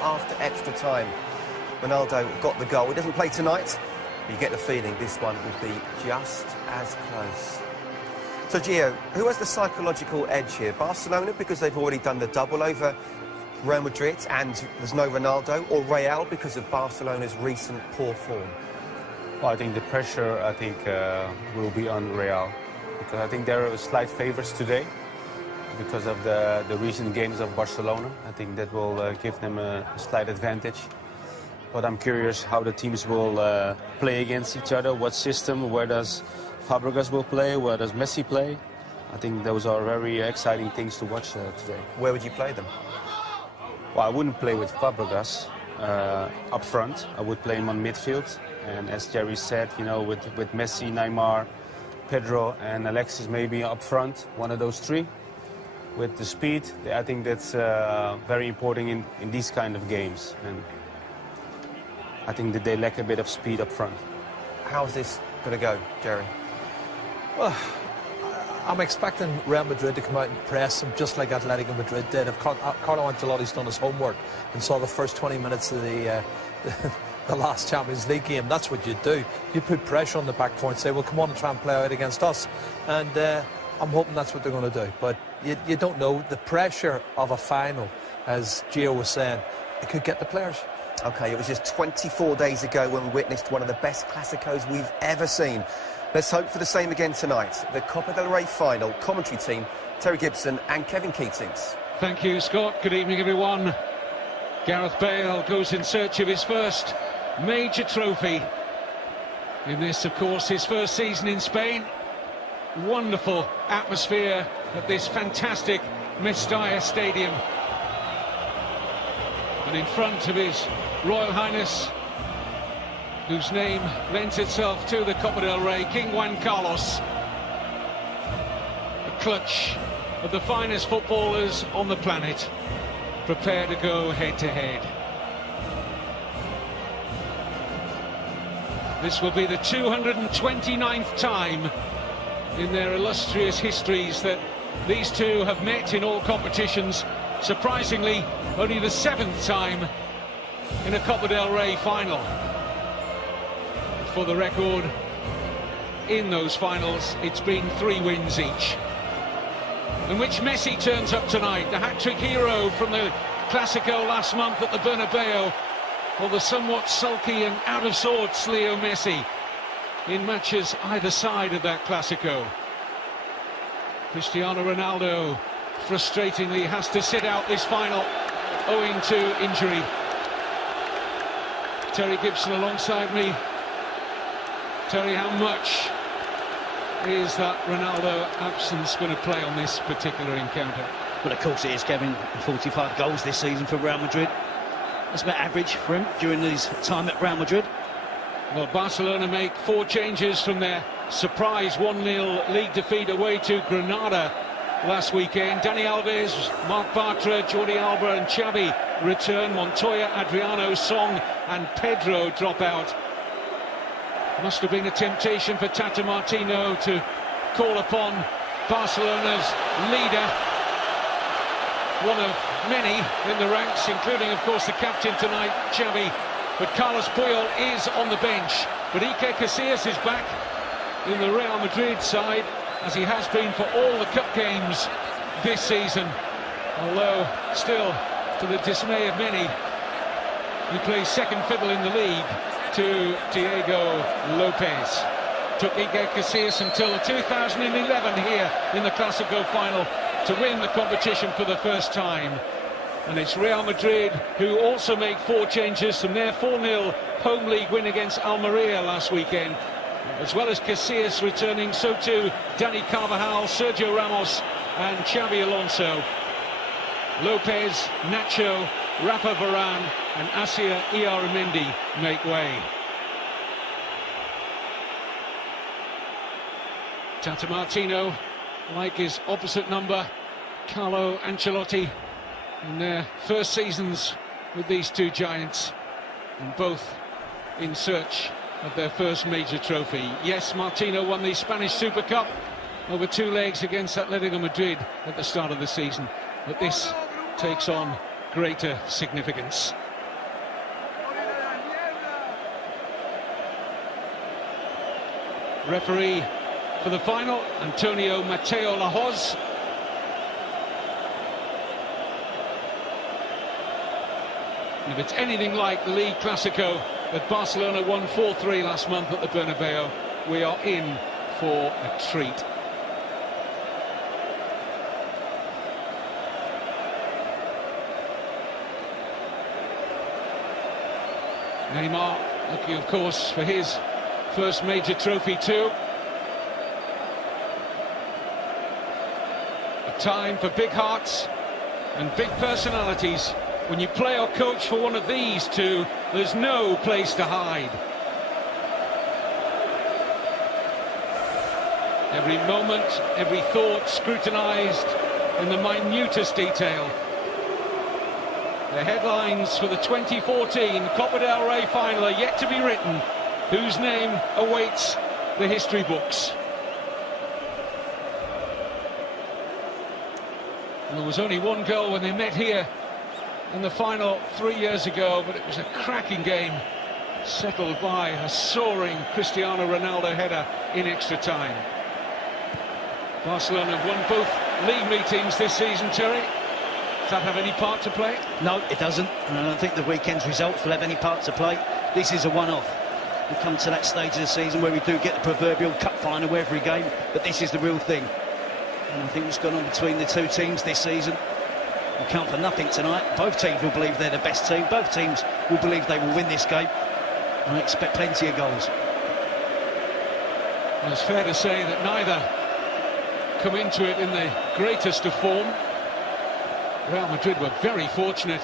after extra time. Ronaldo got the goal. He doesn't play tonight, but you get the feeling this one will be just as close. So, Gio, who has the psychological edge here? Barcelona, because they've already done the double over Real Madrid and there's no Ronaldo, or Real because of Barcelona's recent poor form? Well, I think the pressure, will be on Real, because I think they're slight favourites today because of the recent games of Barcelona. I think that will give them a slight advantage. But I'm curious how the teams will play against each other, what system, where does Fàbregas will play, where does Messi play. I think those are very exciting things to watch today. Where would you play them? Well, I wouldn't play with Fàbregas up front. I would play him on midfield. And as Jerry said, you know, with Messi, Neymar, Pedro and Alexis maybe up front, one of those three. With the speed, I think that's very important in these kind of games. And I think that they lack a bit of speed up front. How's this going to go, Jerry? Well, I'm expecting Real Madrid to come out and press them just like Atletico Madrid did. If Carlo Ancelotti's done his homework and saw the first 20 minutes of the last Champions League game, that's what you do. You put pressure on the back four and say, well, come on and try and play out against us. And I'm hoping that's what they're going to do. But you don't know. The pressure of a final, as Gio was saying, it could get the players. OK, it was just 24 days ago when we witnessed one of the best Clásicos we've ever seen. Let's hope for the same again tonight. The Copa del Rey final. Commentary team, Terry Gibson and Kevin Keatings. Thank you, Scott. Good evening, everyone. Gareth Bale goes in search of his first major trophy. In this, of course, his first season in Spain. Wonderful atmosphere at this fantastic Mestalla stadium. And in front of his Royal Highness, whose name lends itself to the Copa del Rey, King Juan Carlos. A clutch of the finest footballers on the planet, prepare to go head-to-head. This will be the 229th time in their illustrious histories that these two have met in all competitions. Surprisingly, only the 7th time in a Copa del Rey final. For the record, in those finals, it's been 3 wins each. In which Messi turns up tonight, the hat-trick hero from the Clásico last month at the Bernabeu, or the somewhat sulky and out of sorts Leo Messi in matches either side of that Clásico. Cristiano Ronaldo frustratingly has to sit out this final owing to injury. Terry Gibson alongside me. Terry, how much is that Ronaldo absence going to play on this particular encounter? Well, of course it is, Kevin. 45 goals this season for Real Madrid. That's about average for him during his time at Real Madrid. Well, Barcelona make 4 changes from their surprise 1-0 league defeat away to Granada last weekend. Dani Alves, Marc Bartra, Jordi Alba and Xabi return. Montoya, Adriano, Song and Pedro drop out. Must have been a temptation for Tata Martino to call upon Barcelona's leader, one of many in the ranks, including, of course, the captain tonight, Xavi. But Carlos Puyol is on the bench. But Iker Casillas is back in the Real Madrid side, as he has been for all the cup games this season. Although, still, to the dismay of many, he plays second fiddle in the league to Diego López. Took Iker Casillas until 2011 here in the Clásico final to win the competition for the first time. And it's Real Madrid who also make 4 changes from their 4-0 home league win against Almeria last weekend. As well as Casillas returning, so too Dani Carvajal, Sergio Ramos and Xabi Alonso. López, Nacho, Raphaël Varane and Asier Illarramendi make way. Tata Martino, like his opposite number, Carlo Ancelotti, in their first seasons with these 2 giants, and both in search of their first major trophy. Yes, Martino won the Spanish Super Cup over 2 legs against Atletico Madrid at the start of the season, but this takes on greater significance. Referee for the final, Antonio Mateo Lahoz. And if it's anything like the League Clasico that Barcelona won 4-3 last month at the Bernabeu, we are in for a treat. Neymar looking, of course, for his first major trophy too. A time for big hearts and big personalities. When you play or coach for one of these two, there's no place to hide. Every moment, every thought scrutinised in the minutest detail. The headlines for the 2014 Copa del Rey final are yet to be written, whose name awaits the history books. And there was only one goal when they met here in the final 3 years ago, but it was a cracking game, settled by a soaring Cristiano Ronaldo header in extra time. Barcelona have won both league meetings this season, Terry. Does that have any part to play? No, it doesn't. And I don't think the weekend's results will have any part to play. This is a one-off. We come to that stage of the season where we do get the proverbial cup final every game, but this is the real thing. And I think what's gone on between the two teams this season will count for nothing tonight. Both teams will believe they're the best team. Both teams will believe they will win this game. And I expect plenty of goals. Well, it's fair to say that neither come into it in the greatest of form. Real Madrid were very fortunate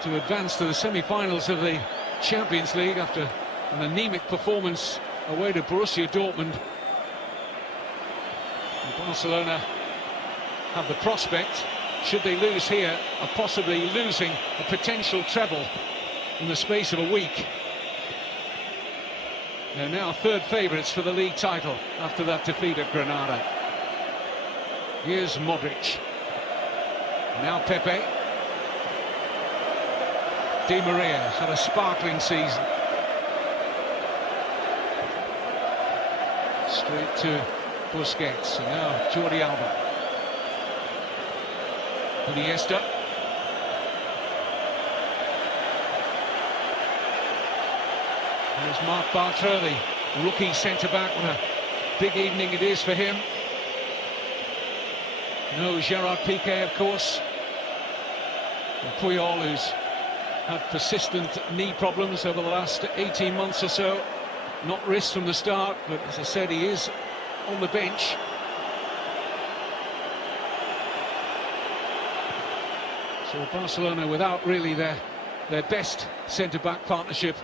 to advance to the semi-finals of the Champions League after an anemic performance away to Borussia Dortmund. And Barcelona have the prospect, should they lose here, of possibly losing a potential treble in the space of a week. They're now third favourites for the league title after that defeat at Granada. Here's Modrić. Now Pepe. Di María had a sparkling season. Straight to Busquets, and now Jordi Alba. Iniesta. There's Marc Bartra, the rookie centre-back. What a big evening it is for him. No Gerard Piqué, of course. And Puyol, who's had persistent knee problems over the last 18 months or so. Not risked from the start, but as I said, he is on the bench. So Barcelona without really their best centre-back partnership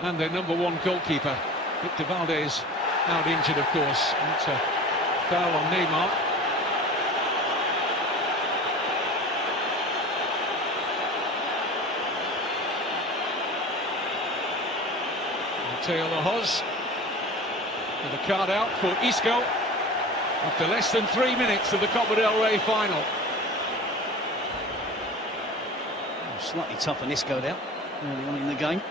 and their #1 goalkeeper. Victor Valdez out injured, of course. That's a foul on Neymar. Mateu Lahoz with a card out for Isco after less than 3 minutes of the Copa del Rey final. Slightly tough on Isco now, early on in the game.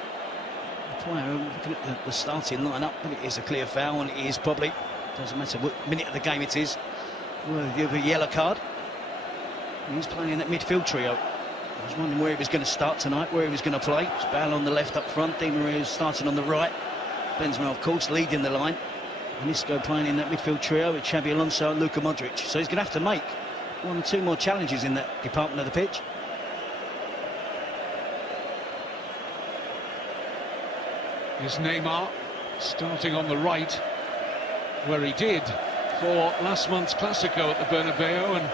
The player, looking at the starting line-up, but it is a clear foul, and it is probably, doesn't matter what minute of the game it is, worthy of a yellow card. And he's playing in that midfield trio. I was wondering where he was going to start tonight, where he was going to play. It's Bale on the left up front, Di María starting on the right. Benzema, of course, leading the line. And Isco playing in that midfield trio with Xabi Alonso and Luka Modrić. So he's going to have to make 1 or 2 more challenges in that department of the pitch. Here's Neymar starting on the right, where he did for last month's Clasico at the Bernabeu, and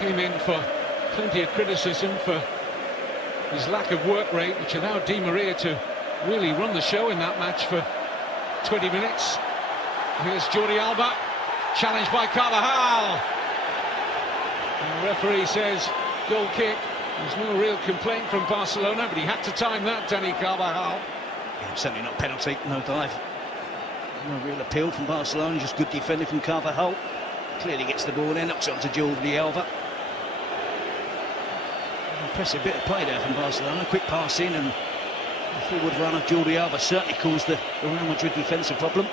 came in for plenty of criticism for his lack of work rate, which allowed Di María to really run the show in that match for 20 minutes. Here's Jordi Alba, challenged by Carvajal. And the referee says goal kick. There's no real complaint from Barcelona, but he had to time that, Dani Carvajal. Yeah, certainly not penalty, no dive. No real appeal from Barcelona, just good defending from Carvajal. Clearly gets the ball in, knocks it onto Jordi Alba. Impressive bit of play there from Barcelona, quick pass in, and the forward run of Jordi Alba certainly caused the Real Madrid defence a problem.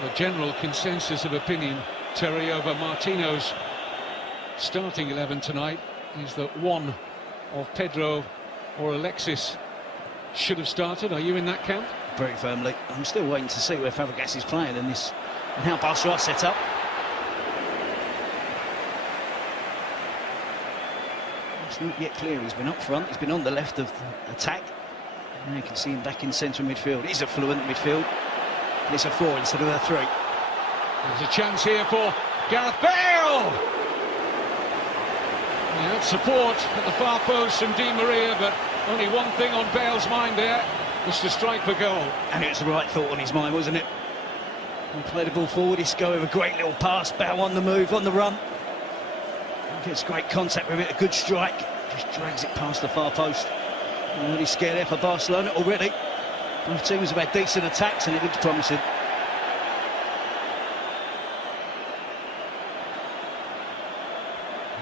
The general consensus of opinion, Terry, over Martino's starting 11 tonight is that one of Pedro or Alexis should have started. Are you in that camp? Very firmly. I'm still waiting to see where Fàbregas is playing in this and how Barcelona are set up. It's not yet clear. He's been up front, he's been on the left of the attack. Now you can see him back in central midfield. He's a fluent midfield. And it's a 4 instead of a 3. There's a chance here for Gareth Bale! He had support at the far post from Di María, but only one thing on Bale's mind there was to strike for goal. And it was the right thought on his mind, wasn't it? He played the ball forward, Isco with a great little pass, Bale on the move, on the run. He gets great contact with it, a good strike. Just drags it past the far post. Really scared there for Barcelona already. Both teams have had decent attacks and it looks promising.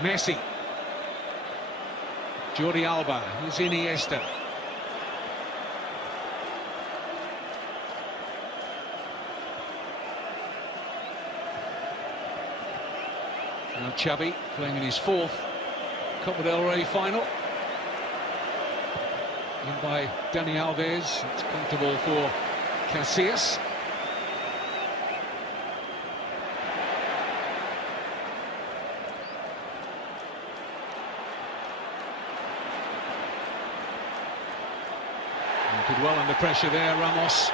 Messi. Jordi Alba. Here's Iniesta. Now Xabi playing in his 4th Copa del Rey final. In by Dani Alves. It's comfortable for Casillas. Did well under pressure there, Ramos.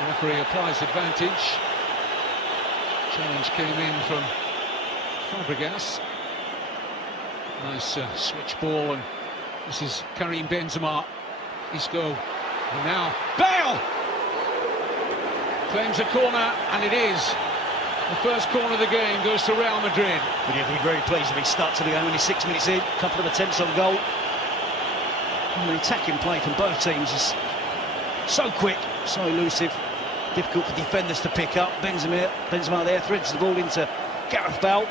The referee applies advantage. Challenge came in from Fàbregas. Nice switch ball, and this is Karim Benzema. Isco, and now Bale claims a corner, and it is the first corner of the game goes to Real Madrid. But he'll be very pleased if he starts to the game, only 6 minutes in, a couple of attempts on goal. And the attacking play from both teams is so quick, so elusive, difficult for defenders to pick up. Benzema there threads the ball into Gareth Bale.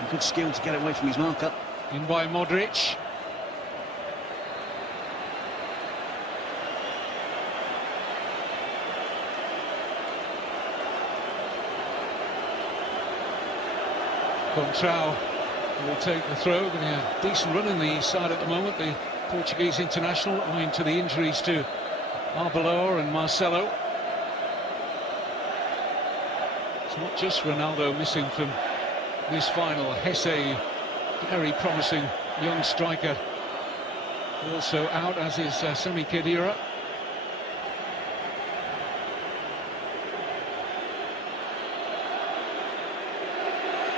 And good skill to get away from his marker. In by Modrić. Coentrão will take the throw. Going to have a decent run in the side at the moment. The Portuguese international, owing to the injuries to Arbeloa and Marcelo. It's not just Ronaldo missing from this final. Jesse, very promising young striker, also out, as is Sami Khedira.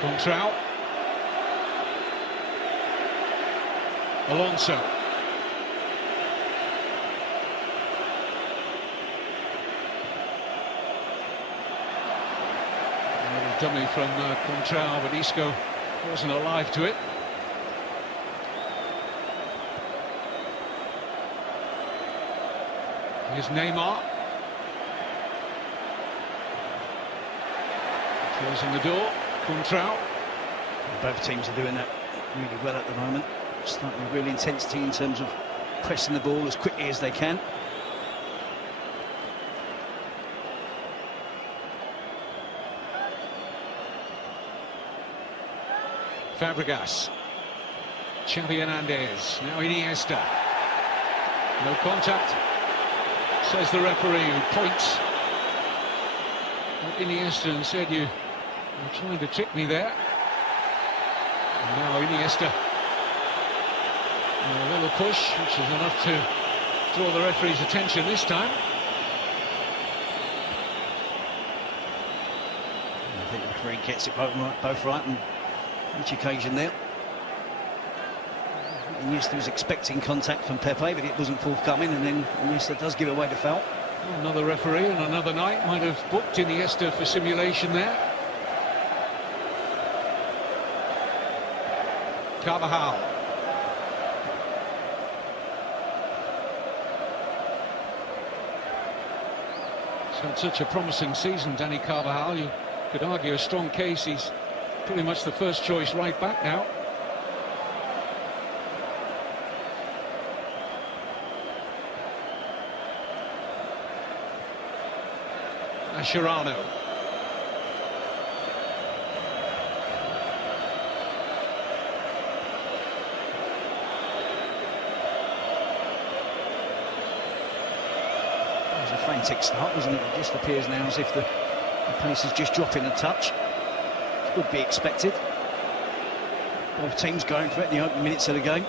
Coentrão. Alonso. Dummy from Coentrão, but Isco wasn't alive to it. Here's Neymar. Closing the door. Coentrão. Both teams are doing that really well at the moment. Starting with real intensity in terms of pressing the ball as quickly as they can. Fàbregas. Xavi Hernandez. Now Iniesta. No contact, says the referee, who points at Iniesta and said, you're trying to trick me there. And now Iniesta. A little push, which is enough to draw the referee's attention this time. I think the referee gets it both right on each occasion there. Iniesta was expecting contact from Pepe, but it wasn't forthcoming, and then Iniesta does give away the foul. Another referee on another night might have booked Iniesta for simulation there. Carvajal. He's had such a promising season, Dani Carvajal. You could argue a strong case. He's pretty much the first choice right back now. Mascherano. frantic start, wasn't it? It just appears now as if the pace is just dropping a touch. It would be expected. Both teams going for it in the opening minutes of the game.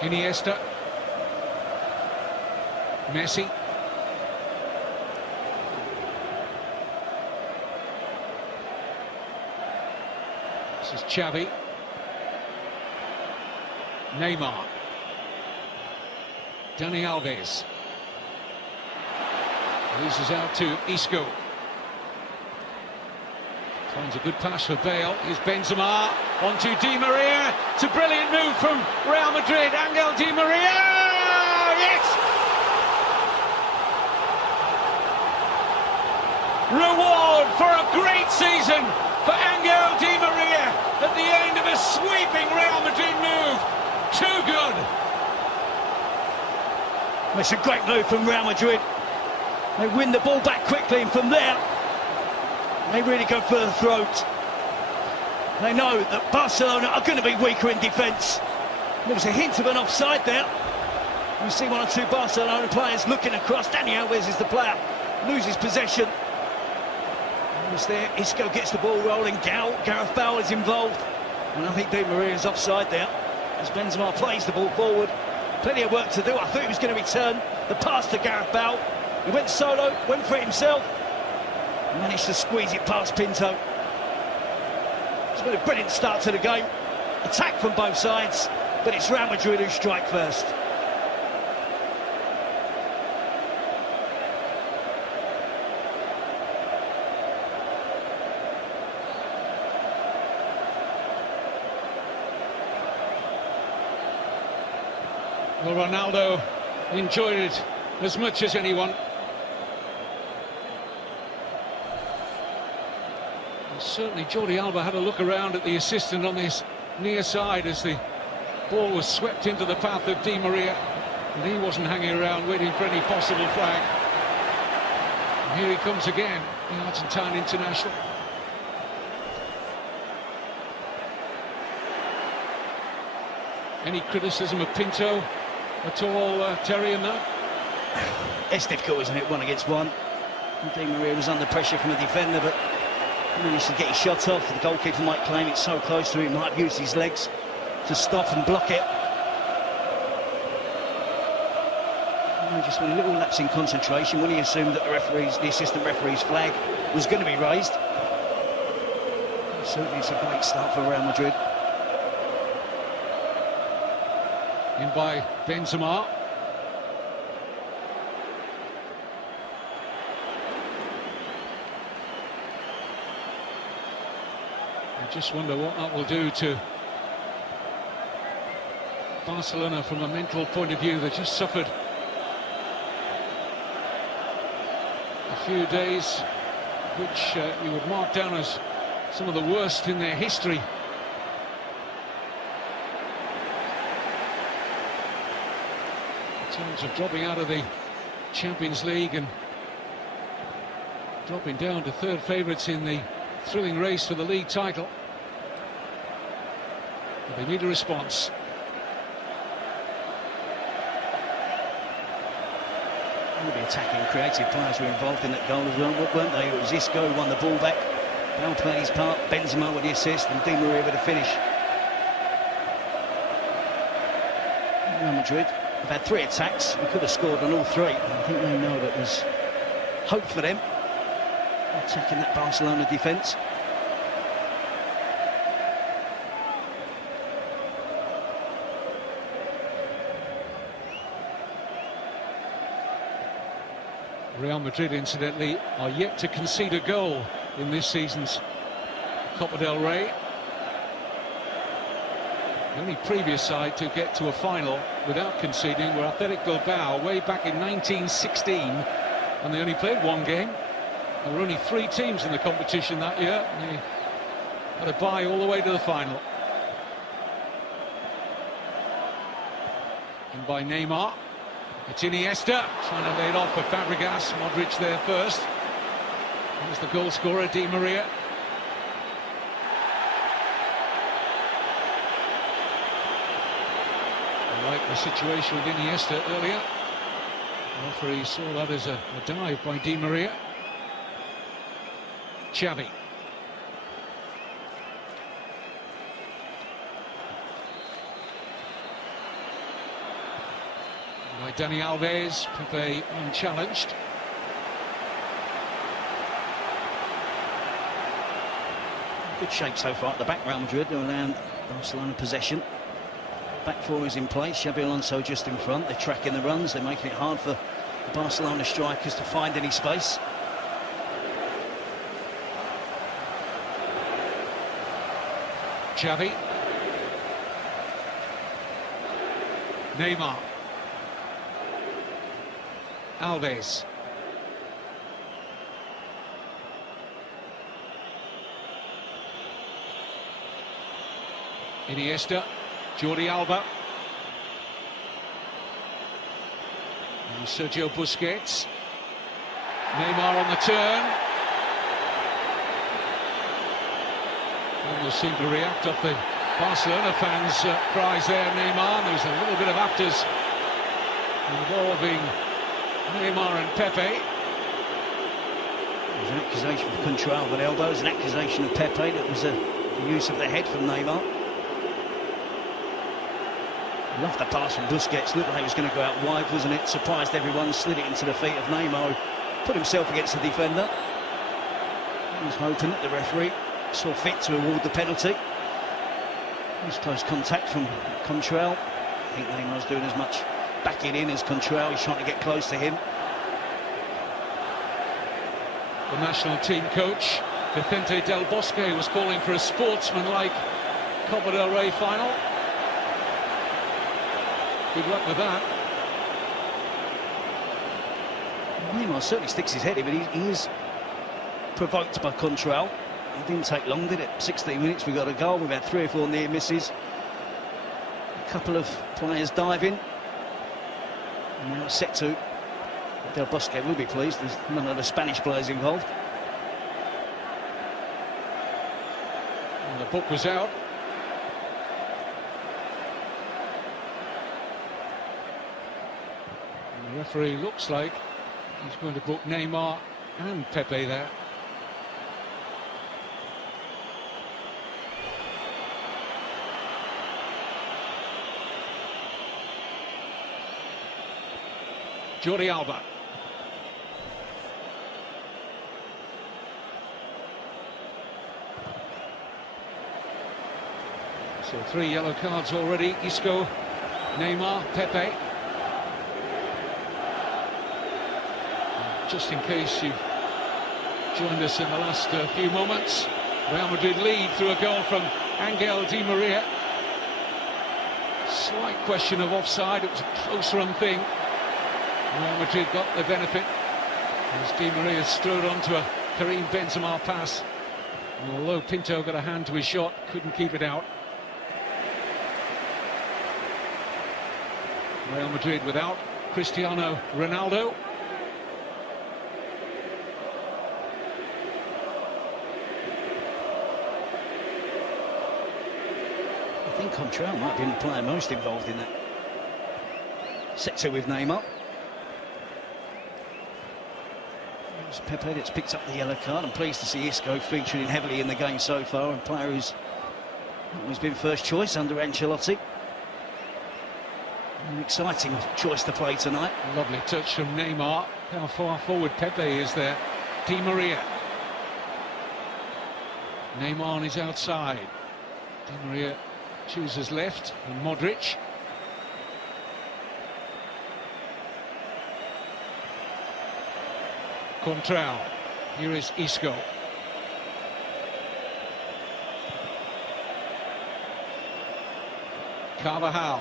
Iniesta. Messi. This is Xavi. Neymar. Dani Alves. Loses out to Isco. Finds a good pass for Bale. Here's Benzema. Onto Di María. It's a brilliant move from Real Madrid. Ángel Di María. Yes! Reward for a great season for Ángel Di María at the end of a sweeping Real Madrid move. Too good. It's a great move from Real Madrid. They win the ball back quickly, and from there they really go for the throat. They know that Barcelona are going to be weaker in defence. There was a hint of an offside there. You see one or two Barcelona players looking across. Dani Alves is the player, loses possession. It's there, Isco gets the ball rolling. Gareth Bale is involved, and I think Di Maria is offside there as Benzema plays the ball forward. Plenty of work to do. I thought he was going to return the pass to Gareth Bale. He went solo, went for it himself, and managed to squeeze it past Pinto. It's been a brilliant start to the game. Attack from both sides, but it's Real Madrid who strike first. Well, Ronaldo enjoyed it as much as anyone. And certainly Jordi Alba had a look around at the assistant on this near side as the ball was swept into the path of Di Maria, and he wasn't hanging around waiting for any possible flag. And here he comes again, the Argentine international. Any criticism of Pinto at all, Terry, in that? It's difficult, isn't it, 1 against 1. Di Maria was under pressure from the defender, but he managed to get his shot off. The goalkeeper might claim it's so close to him, might have used his legs to stop and block it. Just with a little lapse in concentration when he assumed that the assistant referee's flag was going to be raised. Certainly it's a great start for Real Madrid. In by Benzema. I just wonder what that will do to Barcelona from a mental point of view. They just suffered a few days which you would mark down as some of the worst in their history. In terms of dropping out of the Champions League and dropping down to third favourites in the thrilling race for the league title. But they need a response. All the attacking, creative players were involved in that goal as well, weren't they? It was Isco who won the ball back. Bale played his part, Benzema with the assist, and Di Maria with the finish. Real Madrid have had 3 attacks. We could have scored on all 3. I think they know that there's hope for them attacking that Barcelona defence. Real Madrid, incidentally, are yet to concede a goal in this season's Copa del Rey. The only previous side to get to a final without conceding were Athletic Bilbao way back in 1916, and they only played 1 game. There were only 3 teams in the competition that year, and they had a bye all the way to the final. And by Neymar, it's Iniesta trying to lay it off for Fàbregas. Modrić there first. Here's the goal scorer, Di Maria. I like the situation with Iniesta earlier. referee saw that as a dive by Di María. Xavi. By Dani Alves, Pepe unchallenged. Good shape so far at the back. Real Madrid around Barcelona possession. Back four is in place. Xabi Alonso just in front. They're tracking the runs. They're making it hard for the Barcelona strikers to find any space. Xavi. Neymar. Alves. Iniesta. Jordi Alba. And Sergio Busquets. Neymar on the turn. Almost seemed to react off the Barcelona fans' cries there, Neymar. There's a little bit of afters involving Neymar and Pepe. There's an accusation of control with elbows, an accusation of Pepe that was a use of the head from Neymar. Loved the pass from Busquets. Looked like he was going to go out wide, wasn't it? Surprised everyone, slid it into the feet of Neymar, who put himself against the defender. He was hoping that the referee saw fit to award the penalty. It was close contact from Coentrão. I think Neymar's doing as much backing in as Coentrão. He's trying to get close to him. The national team coach, Vicente Del Bosque, was calling for a sportsmanlike Copa del Rey final. Good luck with that. Neymar certainly sticks his head in, but he is provoked by Coentrão. It didn't take long, did it? 16 minutes, we got a goal. We've had 3 or 4 near misses. A couple of players diving. And now set to. Del Bosque will be pleased. There's none of the Spanish players involved. And the book was out. And the referee looks like he's going to book Neymar and Pepe there. Jordi Alba. So 3 yellow cards already. Isco, Neymar, Pepe. Just in case you've joined us in the last few moments, Real Madrid lead through a goal from Ángel Di María. Slight question of offside. It was a close run thing. Real Madrid got the benefit as Di María strode onto a Karim Benzema pass. And although Pinto got a hand to his shot, couldn't keep it out. Real Madrid without Cristiano Ronaldo. I think Coentrão might have been the player most involved in that. Set to with Neymar. It's Pepe that's picked up the yellow card. I'm pleased to see Isco featuring heavily in the game so far. A player who's always been first choice under Ancelotti. An exciting choice to play tonight. Lovely touch from Neymar. How far forward Pepe is there. Di María. Neymar on his outside. Di María chooses left and Modrić. Coentrão. Here is Isco. Carvajal.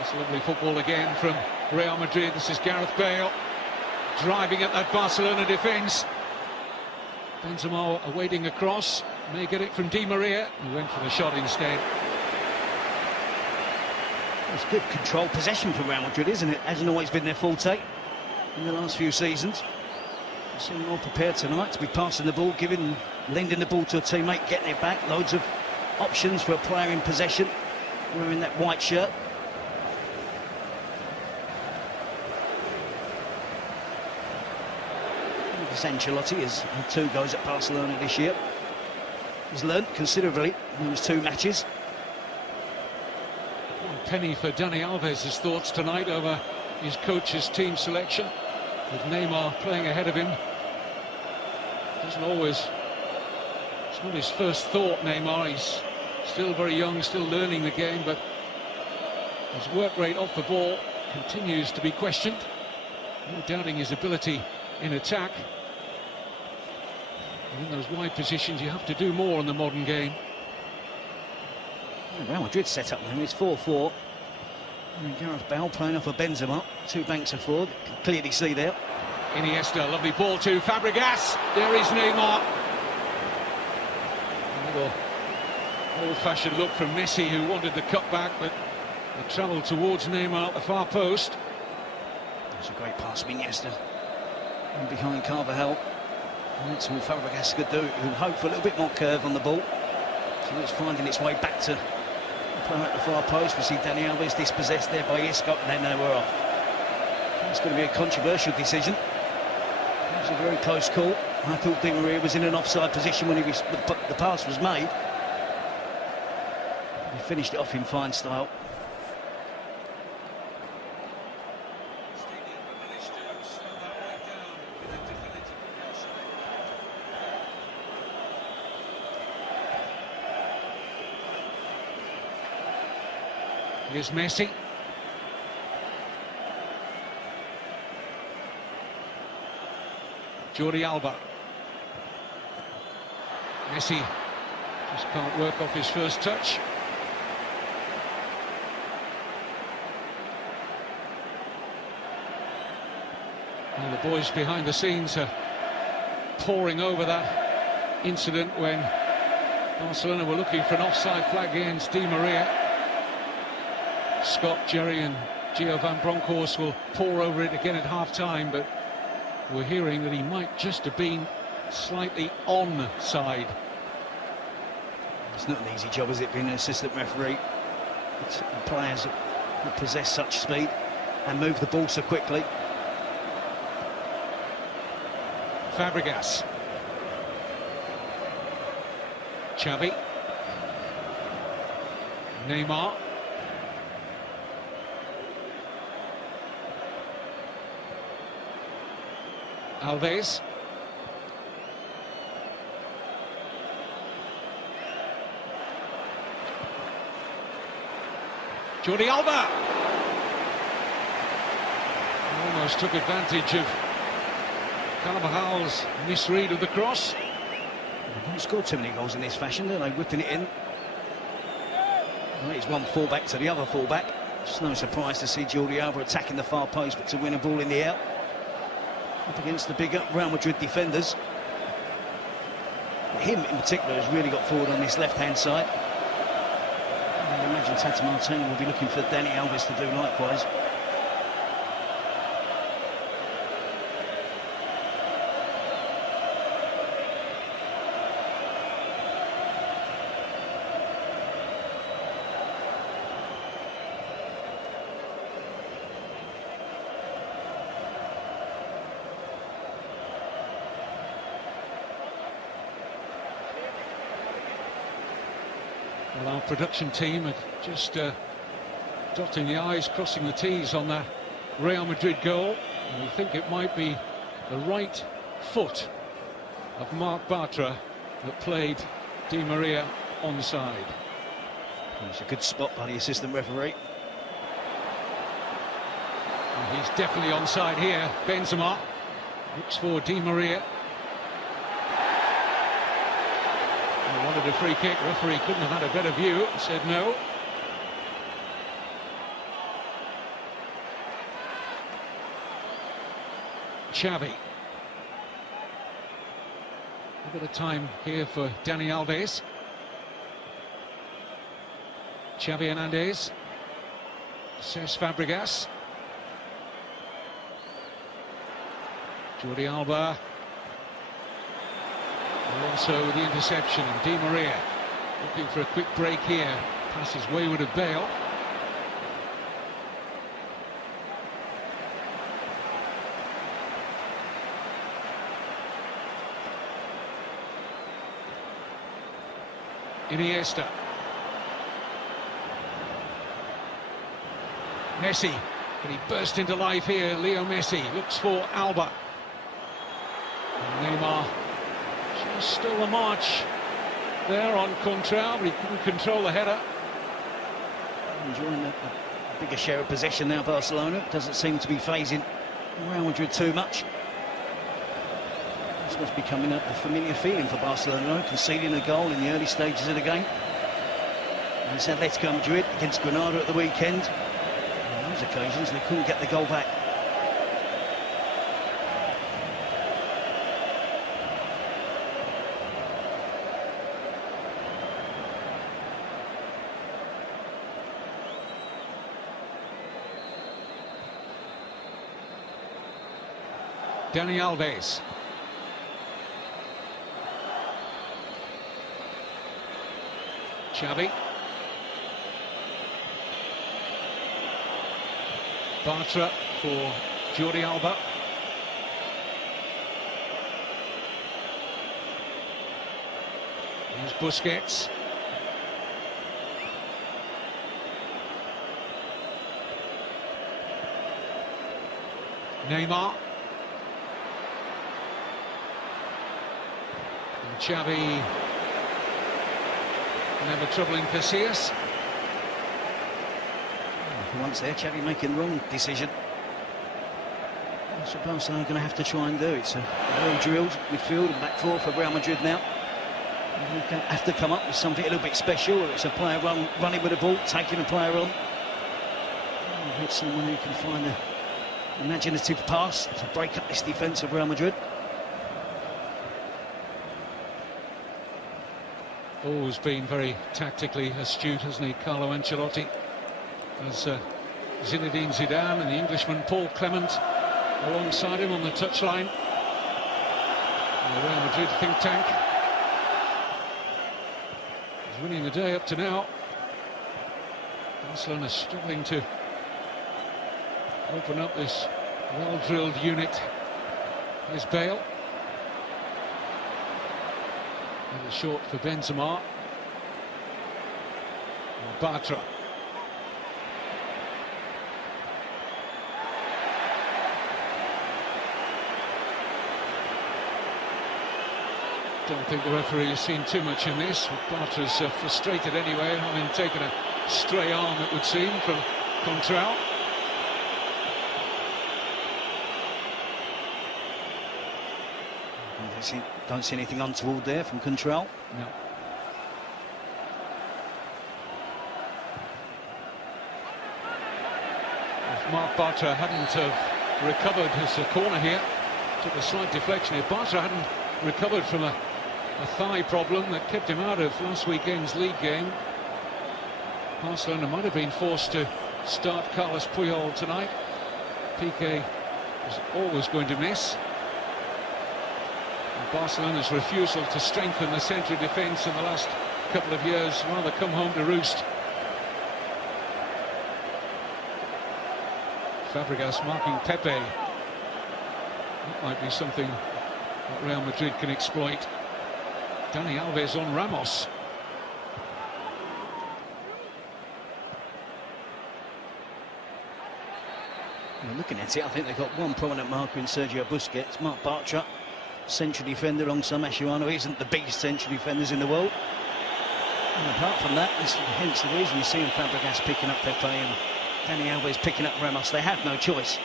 It's lovely football again from Real Madrid. This is Gareth Bale driving at that Barcelona defence. Benzema awaiting a cross, may get it from Di María, who went for the shot instead. It's good controlled possession from Real Madrid, isn't it? Hasn't always been their forte in the last few seasons. Seem more prepared tonight to be passing the ball, lending the ball to a teammate, getting it back. Loads of options for a player in possession, wearing that white shirt. Ancelotti has had 2 goes at Barcelona this year. He's learnt considerably in those 2 matches. One penny for Dani Alves' thoughts tonight over his coach's team selection, with Neymar playing ahead of him. Doesn't always, it's not his first thought, Neymar. He's still very young, still learning the game, but his work rate off the ball continues to be questioned. No doubting his ability in attack. In those wide positions, you have to do more in the modern game. Real Madrid set up now. It's 4-4. Gareth Bale playing off a Benzema. 2 banks of forward. Can clearly see there. Iniesta, lovely ball to Fàbregas. There is Neymar. A little old-fashioned look from Messi, who wanted the cutback, but the travel towards Neymar at the far post. That's a great pass from Iniesta. And behind Carvajal. And that's all Fàbregas could do. He'll hope for a little bit more curve on the ball. So it's finding its way back to the player at the far post. We see Dani Alves dispossessed there by Isco, and then they were off. It's going to be a controversial decision. It was a very close call. I thought Di María was in an offside position when the pass was made. He finished it off in fine style. Here's Messi. Jordi Alba. Messi just can't work off his first touch. And the boys behind the scenes are poring over that incident when Barcelona were looking for an offside flag against Di María. Scott, Jerry and Gio van Bronckhorst will pore over it again at half-time, but we're hearing that he might just have been slightly onside. It's not an easy job, is it, being an assistant referee? It's players that possess such speed and move the ball so quickly. Fàbregas. Xavi. Neymar. Alves. Jordi Alba. Almost took advantage of Carvajal's misread of the cross. They don't score too many goals in this fashion, do they? Whipping it in. Well, it's one fullback to the other fullback. It's no surprise to see Jordi Alba attacking the far post, but to win a ball in the air up against the bigger Real Madrid defenders. Him in particular has really got forward on this left-hand side. I imagine Tata Martino will be looking for Dani Alves to do likewise. Well, our production team are just dotting the I's, crossing the T's on that Real Madrid goal. And we think it might be the right foot of Marc Bartra that played Di María onside. It's a good spot by the assistant referee. And he's definitely onside here. Benzema looks for Di María. He wanted a free kick. Referee couldn't have had a better view. Said no. Xavi. A bit of time here for Dani Alves. Xavi Hernandez. Cesc Fàbregas. Jordi Alba. Alonso with the interception, and Di María looking for a quick break here. Passes wayward of Bale. Iniesta. Messi, but he burst into life here. Leo Messi looks for Alba. And Neymar just stole the march there on Coentrão, but he couldn't control the header. Enjoying the bigger share of possession now, Barcelona. Doesn't seem to be phasing Real Madrid too much. This must be coming up a familiar feeling for Barcelona, conceding a goal in the early stages of the game. And it's Atletico Madrid against Granada at the weekend. On those occasions, they couldn't get the goal back. Dani Alves. Xabi. Bartra for Jordi Alba. Here's Busquets. Neymar. And Xabi never troubling Casillas. For once there, Xabi making the wrong decision. That's what Barcelona are going to have to try and do. It's a well-drilled midfield and back four for Real Madrid now. They're going to have to come up with something a little bit special. It's a player running with the ball, taking a player on. Hit someone who can find an imaginative pass to break up this defence of Real Madrid. Always been very tactically astute, hasn't he, Carlo Ancelotti? As Zinedine Zidane and the Englishman Paul Clement alongside him on the touchline. And the Real Madrid think tank is winning the day up to now. Barcelona struggling to open up this well-drilled unit. Here's Bale. A little short for Benzema. And Bartra. Don't think the referee has seen too much in this. Bartra's frustrated anyway, having taken a stray arm, it would seem, from Coentrão. Don't see anything untoward there from Coentrão. No. If Marc Bartra hadn't recovered his corner here, took a slight deflection. If Bartra hadn't recovered from a thigh problem that kept him out of last weekend's league game, Barcelona might have been forced to start Carlos Puyol tonight. Piqué was always going to miss. And Barcelona's refusal to strengthen the centre of defence in the last couple of years rather come home to roost. Fàbregas marking Pepe. That might be something that Real Madrid can exploit. Dani Alves on Ramos. Well, looking at it, I think they've got one prominent marker in Sergio Busquets. Marc Bartra, central defender alongside Mascherano, isn't the biggest central defenders in the world. And apart from that, this hence the reason you see Fàbregas picking up Pepe and Dani Alves picking up Ramos. They have no choice.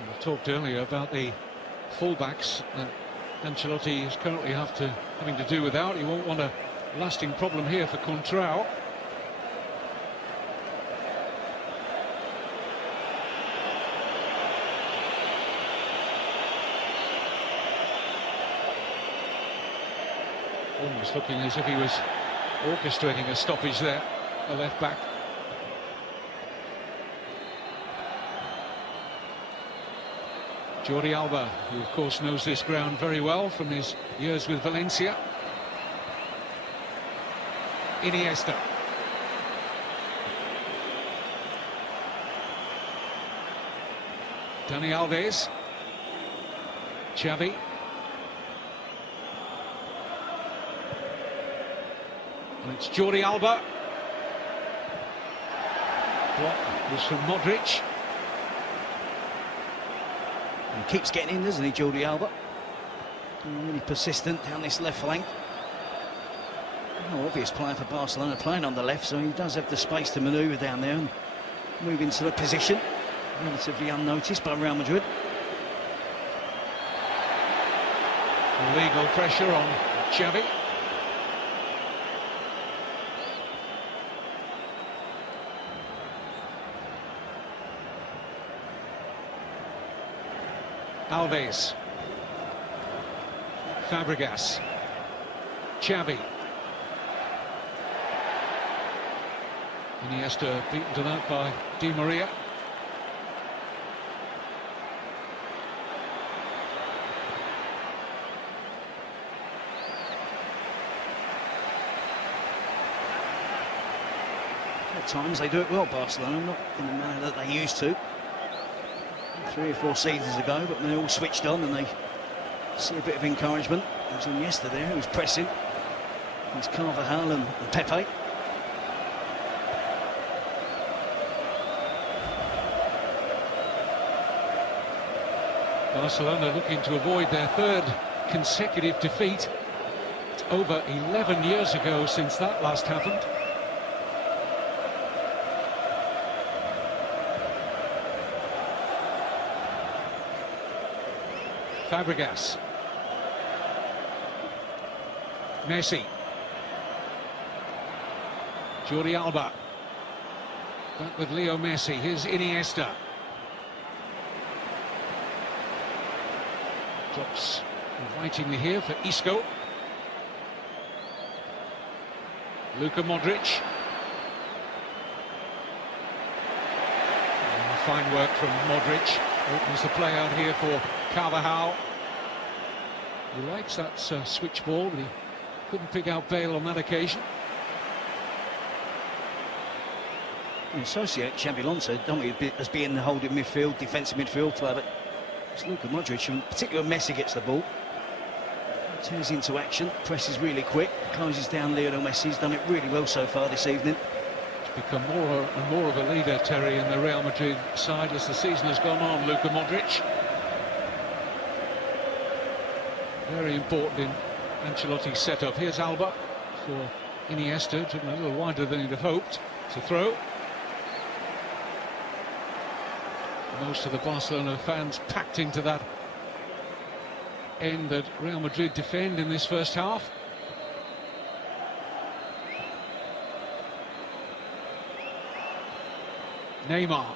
I talked earlier about the fullbacks that Ancelotti is currently having to do without. He won't want a lasting problem here for Coentrão. Almost looking as if he was orchestrating a stoppage there, the left back. Jordi Alba, who of course knows this ground very well from his years with Valencia. Iniesta. Dani Alves. Xavi. And it's Jordi Alba. Block was from Modrić. He keeps getting in, doesn't he, Jordi Alba? Really persistent down this left flank. No obvious player for Barcelona playing on the left, so he does have the space to manoeuvre down there and move into the position. Relatively unnoticed by Real Madrid. Illegal pressure on Xavi. Alves. Fàbregas. Xavi. Iniesta beaten to that by Di María. At times they do it well, Barcelona, not in the manner that they used to 3 or 4 seasons ago, but they're all switched on and they see a bit of encouragement. It was Iniesta there who was pressing. It's Carvajal and Pepe. Barcelona looking to avoid their 3rd consecutive defeat. It's over 11 years ago since that last happened. Fàbregas. Messi. Jordi Alba. Back with Leo Messi. Here's Iniesta. Drops invitingly here for Isco. Luka Modrić. And fine work from Modrić. Opens the play out here for Carvajal. He likes that switch ball, but he couldn't pick out Bale on that occasion. We associate Xabi Alonso, don't we, as being the holding midfield, defensive midfield player, but it's Luka Modrić, and particularly when Messi gets the ball. Turns into action, presses really quick, closes down Lionel Messi. He's done it really well so far this evening. He's become more and more of a leader, Terry, in the Real Madrid side as the season has gone on, Luka Modrić. Very important in Ancelotti's setup. Here's Alba for Iniesta, took him a little wider than he'd have hoped. It's a throw. Most of the Barcelona fans packed into that end that Real Madrid defend in this first half. Neymar.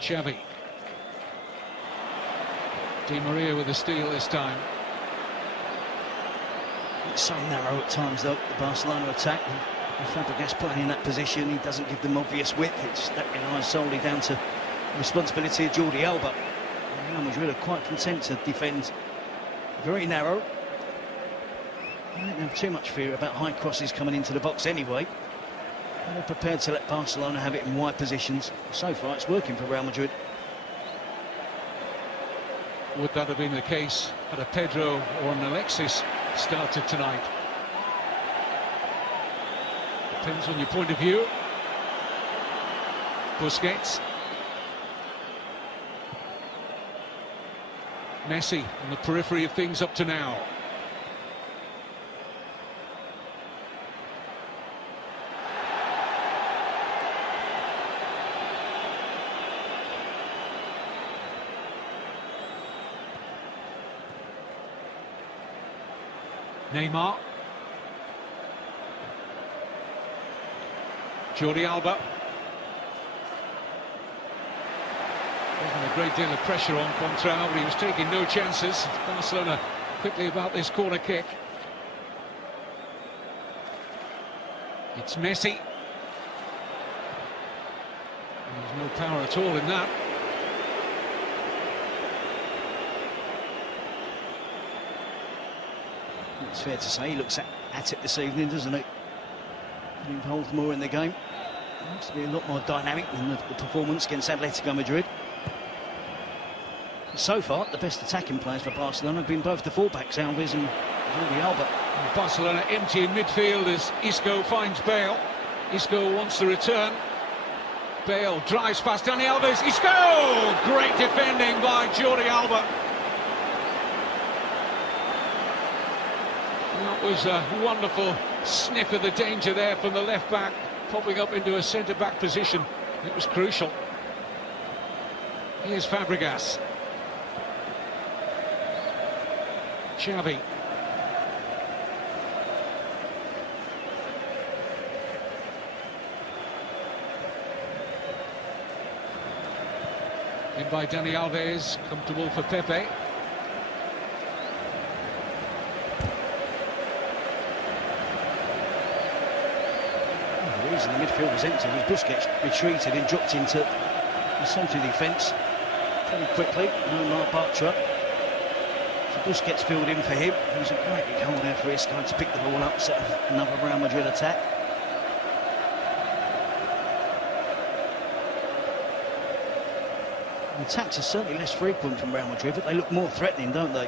Xavi. Di María with the steal this time. It's so narrow at times, though, the Barcelona attack. And Fàbregas playing in that position, he doesn't give them obvious width. That relies solely down to the responsibility of Jordi Alba. Real Madrid are quite content to defend very narrow. They don't have too much fear about high crosses coming into the box anyway. And they're prepared to let Barcelona have it in wide positions. So far, it's working for Real Madrid. Would that have been the case had a Pedro or an Alexis started tonight? Depends on your point of view. Busquets. Messi on the periphery of things up to now. Neymar. Jordi Alba. Wasn't a great deal of pressure on Coentrão, but he was taking no chances. Barcelona quickly about this corner kick. It's Messi. There's no power at all in that. It's fair to say he looks at it this evening, doesn't he? Involved more in the game. Looks to be a lot more dynamic than the performance against Atletico Madrid. So far, the best attacking players for Barcelona have been both the fullbacks, Alves and Jordi Alba. Barcelona empty in midfield as Isco finds Bale. Isco wants the return. Bale drives past Dani Alves. Isco! Great defending by Jordi Alba. That was a wonderful sniff of the danger there from the left back, popping up into a centre-back position. It was crucial. Here's Fàbregas. Xabi. In by Dani Alves, comfortable for Pepe. The reason the midfield was empty was Busquets retreated and dropped into the centre defence pretty quickly. No Marc Bartra. So Busquets filled in for him. It was a great goal there for Isco to pick the ball up, set another Real Madrid attack. The attacks are certainly less frequent from Real Madrid, but they look more threatening, don't they?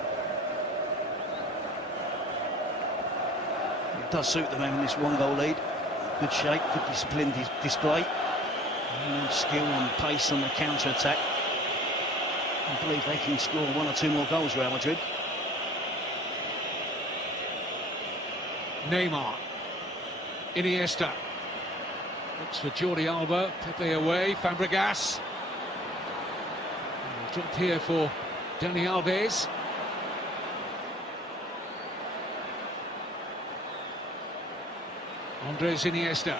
It does suit them having this one-goal lead. Good shape, good disciplined display. And skill and pace on the counter-attack. I believe they can score one or two more goals, Real Madrid. Neymar. Iniesta. Looks for Jordi Alba. Pepe away. Fàbregas. Drop here for Dani Alves. Andrés Iniesta.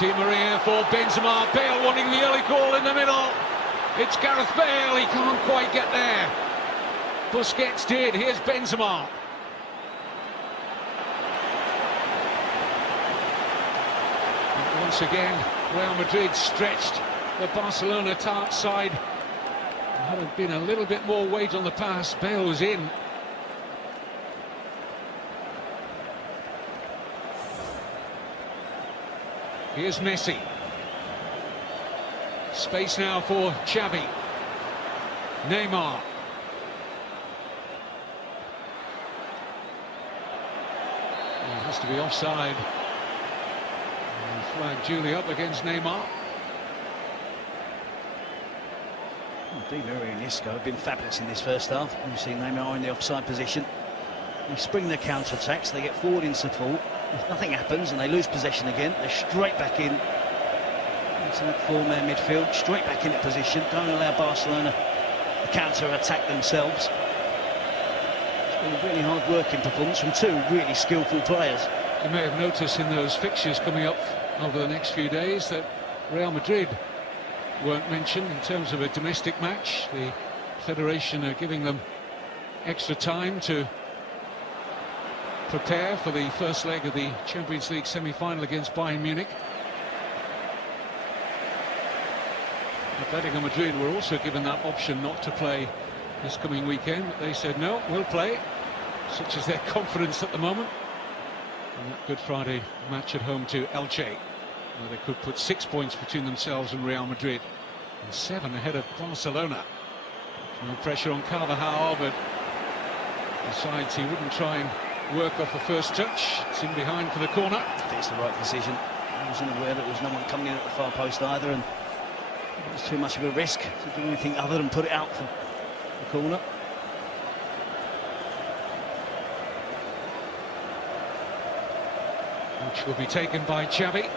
Di María for Benzema. Bale wanting the early goal in the middle. It's Gareth Bale. He can't quite get there. Busquets did. Here's Benzema. Once again, Real Madrid stretched the Barcelona side. Had it been a little bit more weight on the pass, Bale was in. Here's Messi. Space now for Xabi. Neymar. It has to be offside. Flag duly up against Neymar. Di María and Isco have been fabulous in this first half. You see Neymar in the offside position. They spring their counter-attacks, they get forward in support. If nothing happens and they lose possession again, they're straight back in into that four-man midfield, straight back into position. Don't allow Barcelona to counter-attack themselves. It's been a really hard-working performance from two really skillful players. You may have noticed in those fixtures coming up over the next few days that Real Madrid weren't mentioned in terms of a domestic match. The Federation are giving them extra time to prepare for the first leg of the Champions League semi-final against Bayern Munich. Atletico Madrid were also given that option not to play this coming weekend, but they said no, we'll play. Such is their confidence at the moment. And that Good Friday match at home to Elche, where they could put 6 points between themselves and Real Madrid, and 7 ahead of Barcelona. No pressure on Carvajal, but decides he wouldn't try and work off the first touch. It's in behind for the corner. I think it's the right decision. I wasn't aware that there was no one coming in at the far post either, and it was too much of a risk to do anything other than put it out for the corner. Which will be taken by Xabi.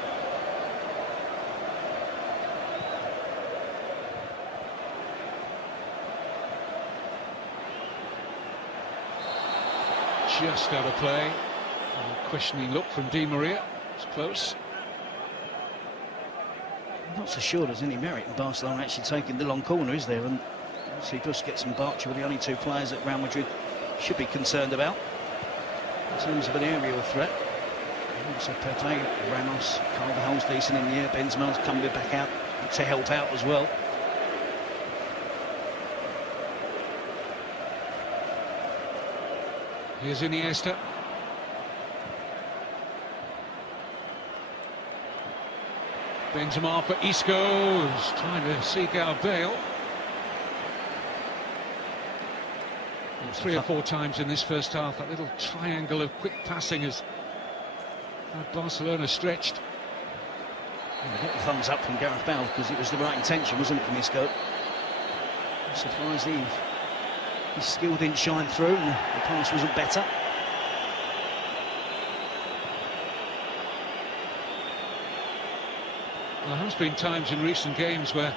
Just out of play. A questioning look from Di María. It's close. I'm not so sure there's any merit in Barcelona actually taking the long corner, is there? And obviously Busquets and Bartra were the only two players that Real Madrid should be concerned about in terms of an aerial threat. Also Pepe, Ramos, Carvajal's decent in the air, Benzema's coming back out to help out as well. Here's Iniesta. Benzema for Isco, who's trying to seek out Bale. 3 or 4 times in this first half, that little triangle of quick passing has had Barcelona stretched. I got the thumbs up from Gareth Bale because it was the right intention, wasn't it, from Isco? I'm surprised his skill didn't shine through and the pass wasn't better. There has been times in recent games where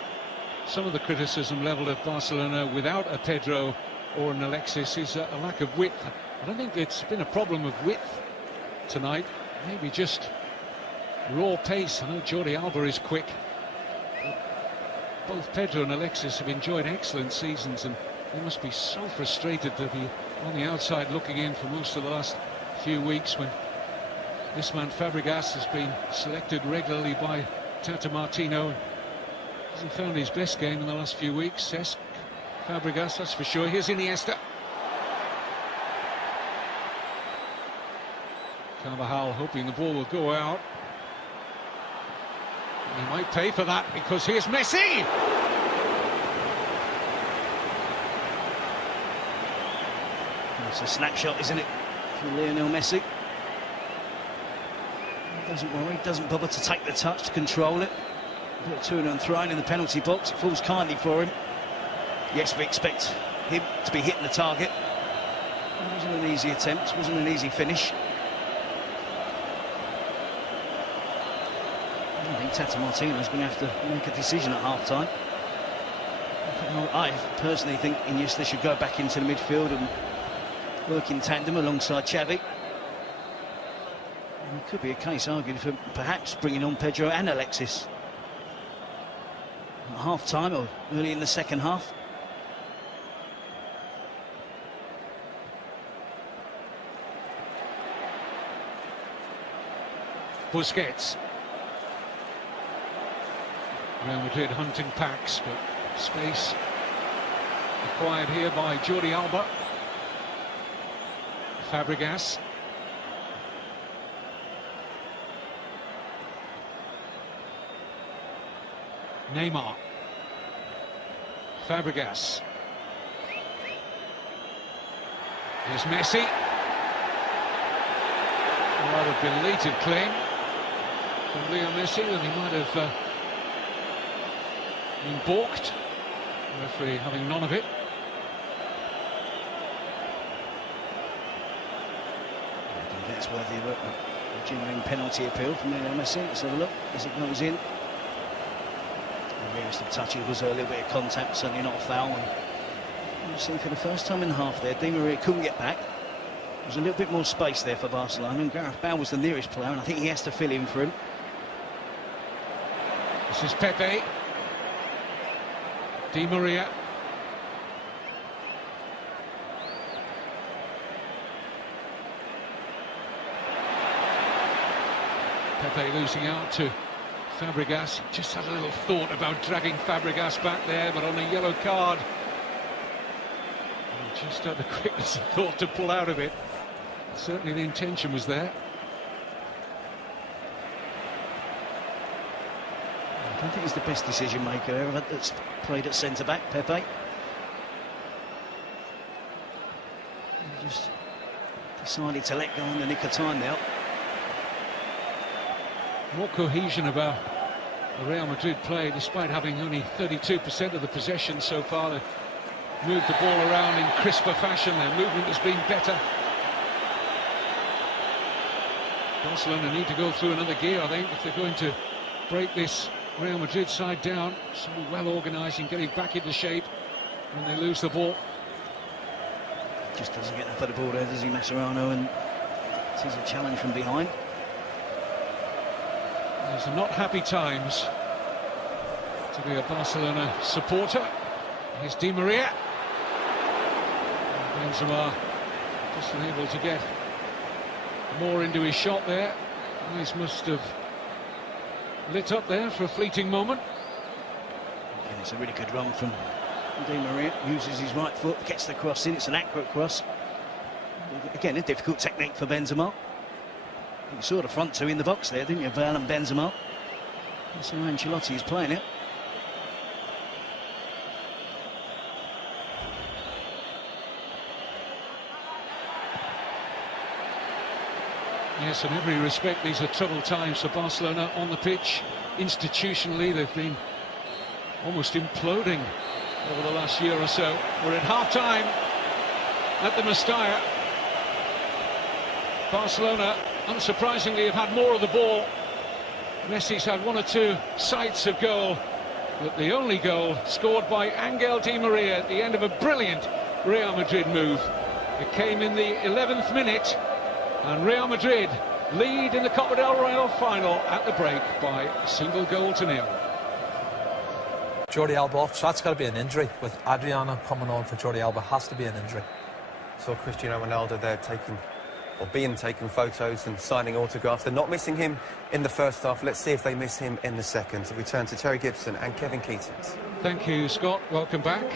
some of the criticism levelled at Barcelona without a Pedro or an Alexis is a lack of width. I don't think it's been a problem of width tonight, maybe just raw pace. I know Jordi Alba is quick. Both Pedro and Alexis have enjoyed excellent seasons, and they must be so frustrated to be on the outside looking in for most of the last few weeks when this man Fàbregas has been selected regularly by Tata Martino. Hasn't found his best game in the last few weeks. Cesc Fàbregas, that's for sure. Here's Iniesta. Carvajal hoping the ball will go out. He might pay for that because here's Messi! It's a snapshot, isn't it, for Lionel Messi? He doesn't worry, doesn't bother to take the touch, to control it. A bit of to and thrown in the penalty box. It falls kindly for him. Yes, we expect him to be hitting the target. It wasn't an easy attempt, it wasn't an easy finish. I think Tata Martino's going to have to make a decision at half-time. I personally think Iniesta should go back into the midfield and work in tandem alongside Xavi. And it could be a case argued for perhaps bringing on Pedro and Alexis at half-time or early in the second half. Busquets. Real Madrid hunting packs, but space acquired here by Jordi Alba. Fàbregas. Neymar. Fàbregas. Here's Messi. A rather belated claim from Leo Messi that he might have been balked. The referee having none of it. I think that's worthy of a genuine penalty appeal from Lionel Messi. Let's have a look as it goes in. The nearest of touches was a little bit of contact, certainly not a foul. And you see for the first time in half there, Di María couldn't get back. There was a little bit more space there for Barcelona, and Gareth Bale was the nearest player, and I think he has to fill in for him. This is Pepe. Di María. Pepe losing out to Fàbregas. Just had a little thought about dragging Fàbregas back there, but on a yellow card. And just had the quickness of thought to pull out of it. Certainly the intention was there. I don't think he's the best decision maker ever that's played at centre-back, Pepe. He just decided to let go in the nick of time now. More cohesion about the Real Madrid play, despite having only 32% of the possession so far. They've moved the ball around in crisper fashion. Their movement has been better. Barcelona need to go through another gear, I think, if they're going to break this Real Madrid side down. So well organised in getting back into shape when they lose the ball. Just doesn't get enough of the ball there, does he, Mascherano? And it is a challenge from behind. These are not happy times to be a Barcelona supporter. Here's Di María. And Benzema just unable to get more into his shot there. Eyes must have lit up there for a fleeting moment. And it's a really good run from Di María. Uses his right foot, gets the cross in. It's an accurate cross. Again, a difficult technique for Benzema. You saw the front two in the box there, didn't you? Bale and Benzema. That's how Ancelotti is playing it. Yes, in every respect, these are troubled times for Barcelona on the pitch. Institutionally, they've been almost imploding over the last year or so. We're at half-time at the Mestalla. Barcelona, unsurprisingly, have had more of the ball. Messi's had one or two sights of goal, but the only goal scored by Ángel Di María at the end of a brilliant Real Madrid move. It came in the 11th minute, and Real Madrid lead in the Copa del Rey final at the break by a single goal to nil. Jordi Alba, so that's got to be an injury. With Adriano coming on for Jordi Alba, has to be an injury. Saw Cristiano Ronaldo there being taken photos and signing autographs. They're not missing him in the first half. Let's see if they miss him in the second. So we turn to Terry Gibson and Kevin Keatings. Thank you, Scott. Welcome back.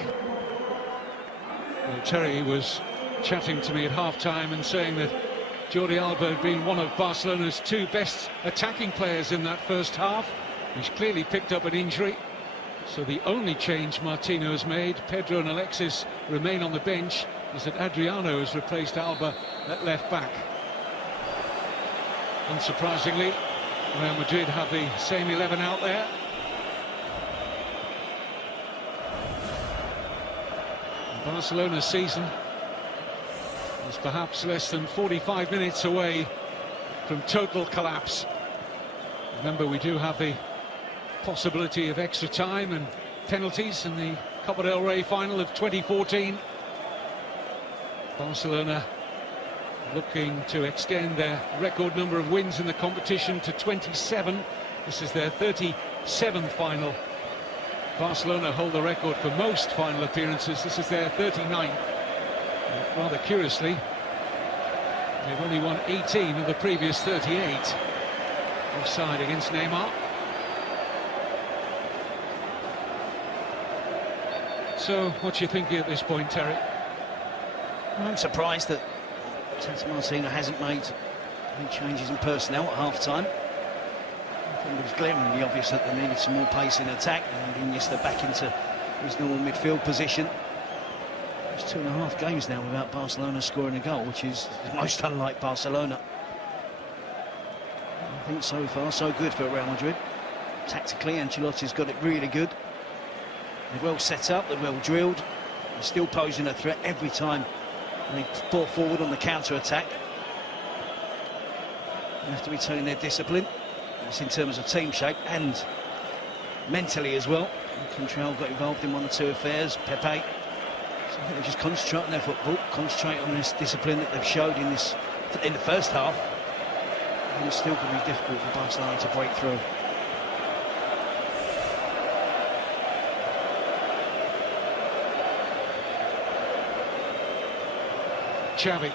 Well, Terry was chatting to me at half-time and saying that Jordi Alba had been one of Barcelona's two best attacking players in that first half. He's clearly picked up an injury. So the only change Martino has made, Pedro and Alexis remain on the bench, is that Adriano has replaced Alba at left back. Unsurprisingly, Real Madrid have the same 11 out there. Barcelona's season is perhaps less than 45 minutes away from total collapse. Remember, we do have the possibility of extra time and penalties in the Copa del Rey final of 2014. Barcelona looking to extend their record number of wins in the competition to 27. This is their 37th final. Barcelona hold the record for most final appearances. This is their 39th. Rather curiously, they've only won 18 of the previous 38. Offside against Neymar. So, what are you thinking at this point, Terry? I'm surprised that Martino hasn't made any changes in personnel at half-time. I think it was glaringly obvious that they needed some more pace in attack, and Iniesta back into his normal midfield position. It's 2.5 games now without Barcelona scoring a goal, which is most unlike Barcelona. I think so far so good for Real Madrid. Tactically, Ancelotti's got it really good. They're well set up, they're well drilled. They're still posing a threat every time they fall forward on the counter-attack. They have to retain their discipline. That's in terms of team shape and mentally as well. Coentrão got involved in one or two affairs, Pepe. So I think they just concentrate on their football, concentrate on this discipline that they've showed in the first half. And it's still going to be difficult for Barcelona to break through. Xavi.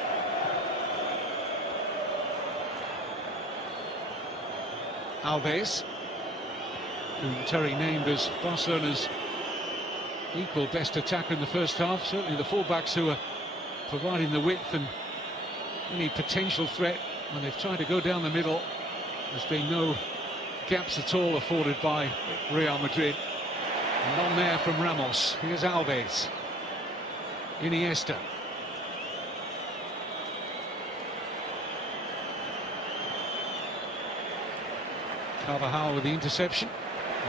Alves, whom Terry named as Barcelona's equal best attacker in the first half. Certainly the fullbacks who are providing the width and any potential threat when they've tried to go down the middle. There's been no gaps at all afforded by Real Madrid. None there from Ramos. Here's Alves. Iniesta. Carvajal with the interception.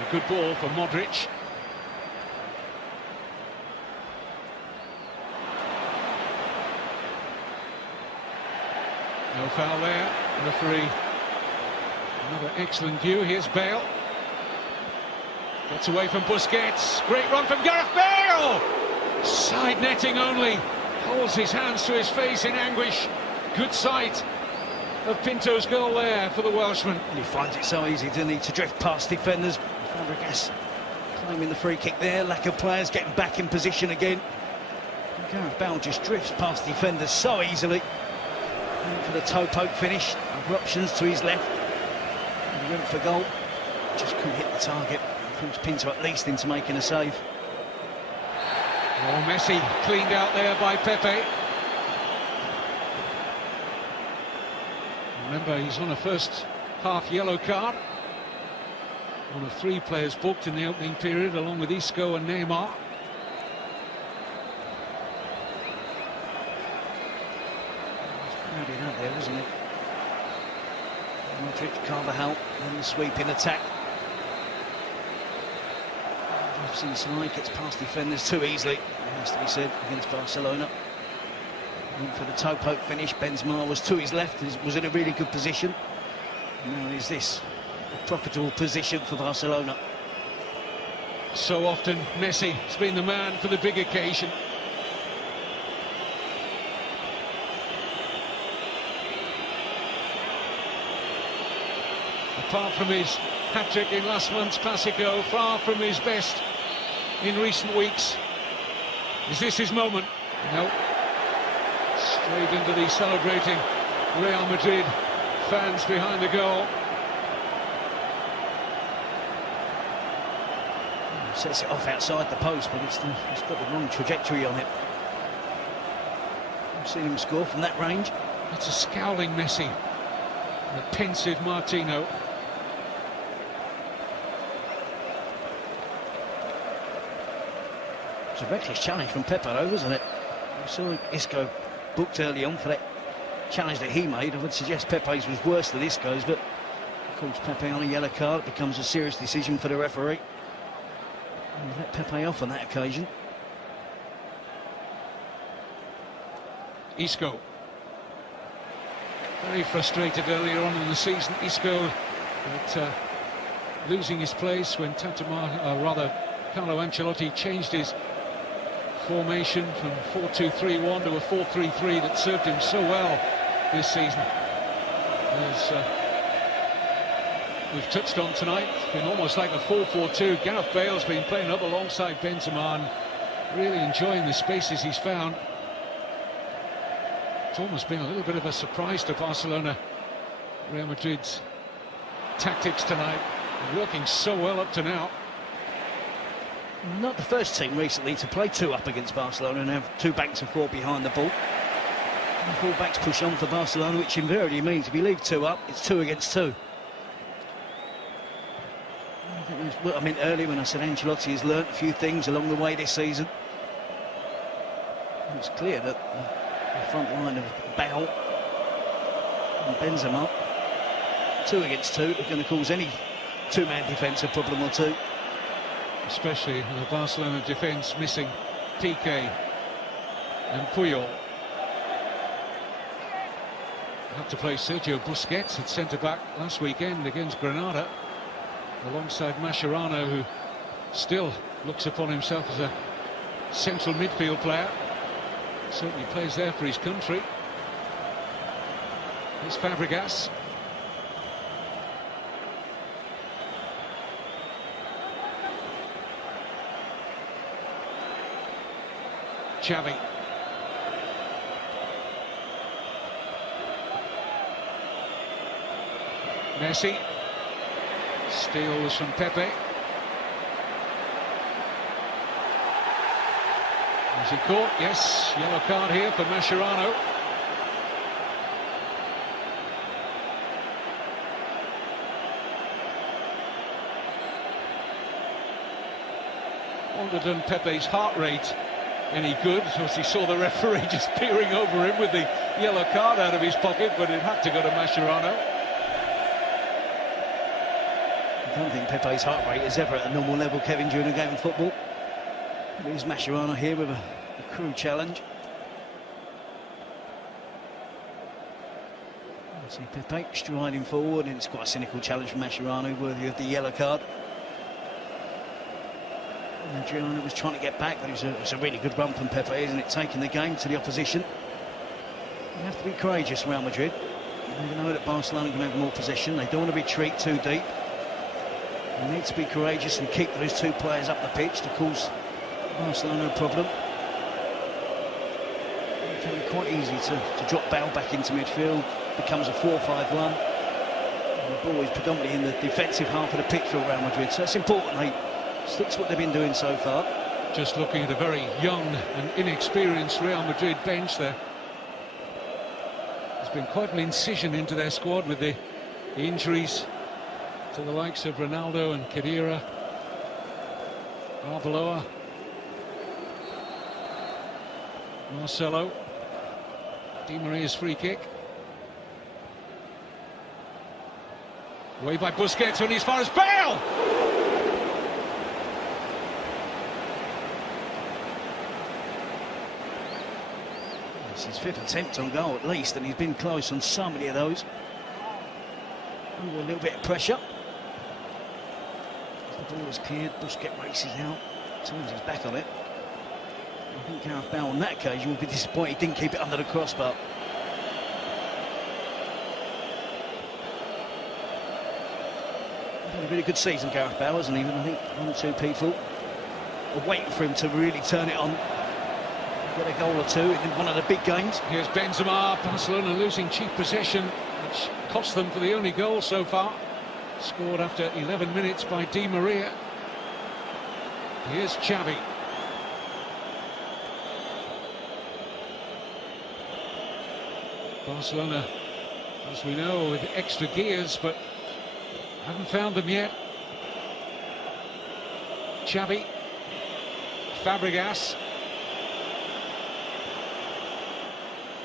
A good ball for Modrić. No foul there. Referee. Another excellent view. Here's Bale. Gets away from Busquets. Great run from Gareth Bale! Side netting only. Holds his hands to his face in anguish. Good sight of Pinto's goal there for the Welshman. And he finds it so easy, doesn't he, to drift past defenders. Fàbregas claiming the free kick there. Lack of players getting back in position again. And Gareth Bale just drifts past defenders so easily. And for the toe poke finish, options to his left. And he went for goal. Just couldn't hit the target. Forced Pinto at least into making a save. Oh, Messi cleaned out there by Pepe. Remember, he's on a first half yellow card. One of 3 players booked in the opening period, along with Isco and Neymar. It's crowded out there, isn't it? Modrić, Carvajal, and the sweeping attack. Drifts inside, gets past defenders too easily, it has to be said, against Barcelona. And for the toe poke finish, Benzema was to his left, was in a really good position. And now is this a profitable position for Barcelona. So often Messi has been the man for the big occasion. Apart from his hat-trick in last month's Clásico, far from his best in recent weeks. Is this his moment? No. Straight into the celebrating Real Madrid fans behind the goal. Sets it off outside the post, but it's got the wrong trajectory on it. I've seen him score from that range. It's a scowling Messi, and a pensive Martino. It's a reckless challenge from Pepe, though, wasn't it? We saw Isco booked early on for that challenge that he made. I would suggest Pepe's was worse than Isco's, but of course Pepe on a yellow card, it becomes a serious decision for the referee. And he let Pepe off on that occasion. Isco. Very frustrated earlier on in the season, Isco, but losing his place when Carlo Ancelotti changed his formation from 4-2-3-1 to a 4-3-3 that served him so well this season. As we've touched on tonight, it's been almost like a 4-4-2. Gareth Bale's been playing up alongside Benzema and really enjoying the spaces he's found. It's almost been a little bit of a surprise to Barcelona. Real Madrid's tactics tonight, working so well up to now. Not the first team recently to play 2 up against Barcelona and have 2 backs and 4 behind the ball. And 4 backs push on for Barcelona, which invariably means if you leave 2 up, it's 2 against 2. I think that's what I meant earlier when I said Ancelotti has learnt a few things along the way this season. It's clear that the front line of Bale and Benzema, 2 against 2, are going to cause any 2-man defence a problem or 2. Especially the Barcelona defence missing Piqué and Puyol. Had to play Sergio Busquets at centre-back last weekend against Granada, alongside Mascherano, who still looks upon himself as a central midfield player. Certainly plays there for his country. Here's Fàbregas. Xavi. Messi. Steals from Pepe. Is he caught? Yes, yellow card here for Mascherano. Wondered on Pepe's heart rate any good, as he saw the referee just peering over him with the yellow card out of his pocket, but it had to go to Mascherano. I don't think Pepe's heart rate is ever at a normal level, Kevin, during a game of football. There's Mascherano here with a crude challenge. See Pepe striding forward, and it's quite a cynical challenge from Mascherano, worthy of the yellow card. Adriano was trying to get back, but it was a really good run from Pepe, isn't it? Taking the game to the opposition. You have to be courageous, Real Madrid. They know that Barcelona can have more possession. They don't want to retreat too deep. They need to be courageous and keep those two players up the pitch to cause Barcelona a problem. It can be quite easy to drop Bale back into midfield. Becomes a 4-5-1. The ball is predominantly in the defensive half of the pitch for Real Madrid, so it's important they stick to what they've been doing so far. Just looking at a very young and inexperienced Real Madrid bench there. There's been quite an incision into their squad with the injuries to the likes of Ronaldo and Khedira, Arbeloa, Marcelo, Di Maria's free kick. Away by Busquets, only as far as Bale! It's his 5th attempt on goal at least, and he's been close on so many of those. Under a little bit of pressure. The ball is cleared, Busquets races out, turns his back on it. I think Gareth Bale on that occasion will be disappointed he didn't keep it under the crossbar. Had a really good season, Gareth Bale, hasn't he? And I think one or two people are waiting for him to really turn it on. Get a goal or two in one of the big games. Here's Benzema. Barcelona losing cheap possession, which cost them for the only goal so far. Scored after 11 minutes by Di Maria. Here's Xabi. Barcelona, as we know, with extra gears, but haven't found them yet. Xabi, Fàbregas,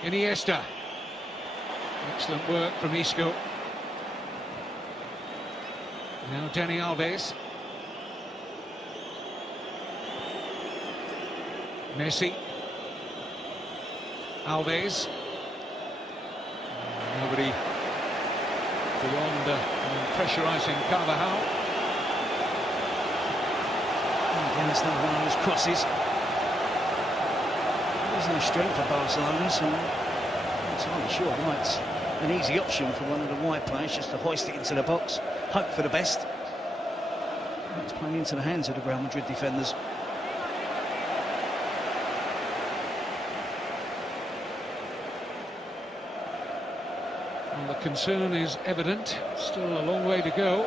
Iniesta. Excellent work from Isco. Now Dani Alves. Messi. Alves. Nobody beyond pressurising Carvajal. Again, it's not one of those crosses. There's no strength for Barcelona, so I'm not entirely sure why it's an easy option for one of the wide players just to hoist it into the box, hope for the best. It's playing into the hands of the Real Madrid defenders. Well, the concern is evident, still a long way to go,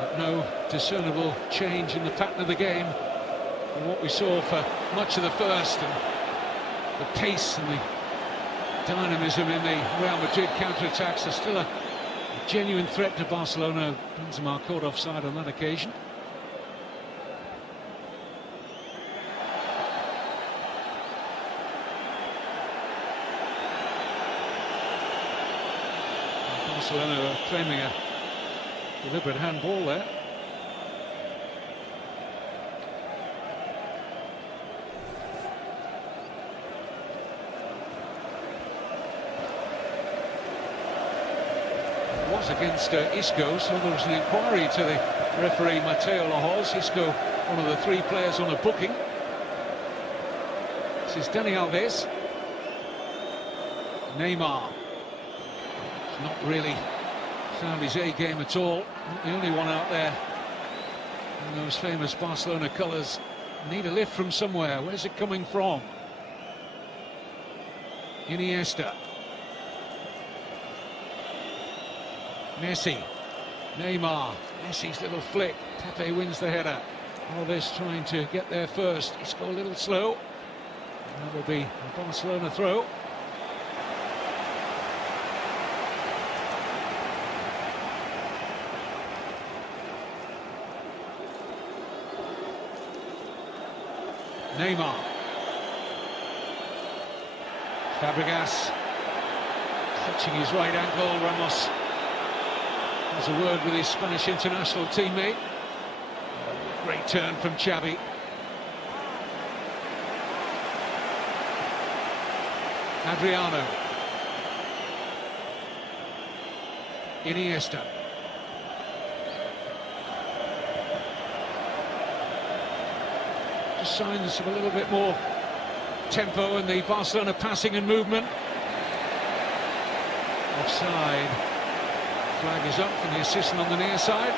but no discernible change in the pattern of the game from what we saw for much of the first, and the pace and the dynamism in the Real Madrid counter-attacks are still a genuine threat to Barcelona. Benzema caught offside on that occasion. Barcelona are claiming a deliberate handball there. It was against Isco, so there was an inquiry to the referee Mateu. Isco, one of the three players on a booking. This is Dani Alves. Neymar. Not really found his A game at all. Not the only one out there in those famous Barcelona colours. Need a lift from somewhere. Where's it coming from? Iniesta. Messi. Neymar. Messi's little flick. Pepe wins the header. Alves trying to get there first. He's got a little slow. That will be a Barcelona throw. Neymar. Fàbregas touching his right ankle. Ramos has a word with his Spanish international teammate. Great turn from Xabi. Adriano. Iniesta. Signs of a little bit more tempo in the Barcelona passing and movement. Offside Flag is up from the assistant on the near side.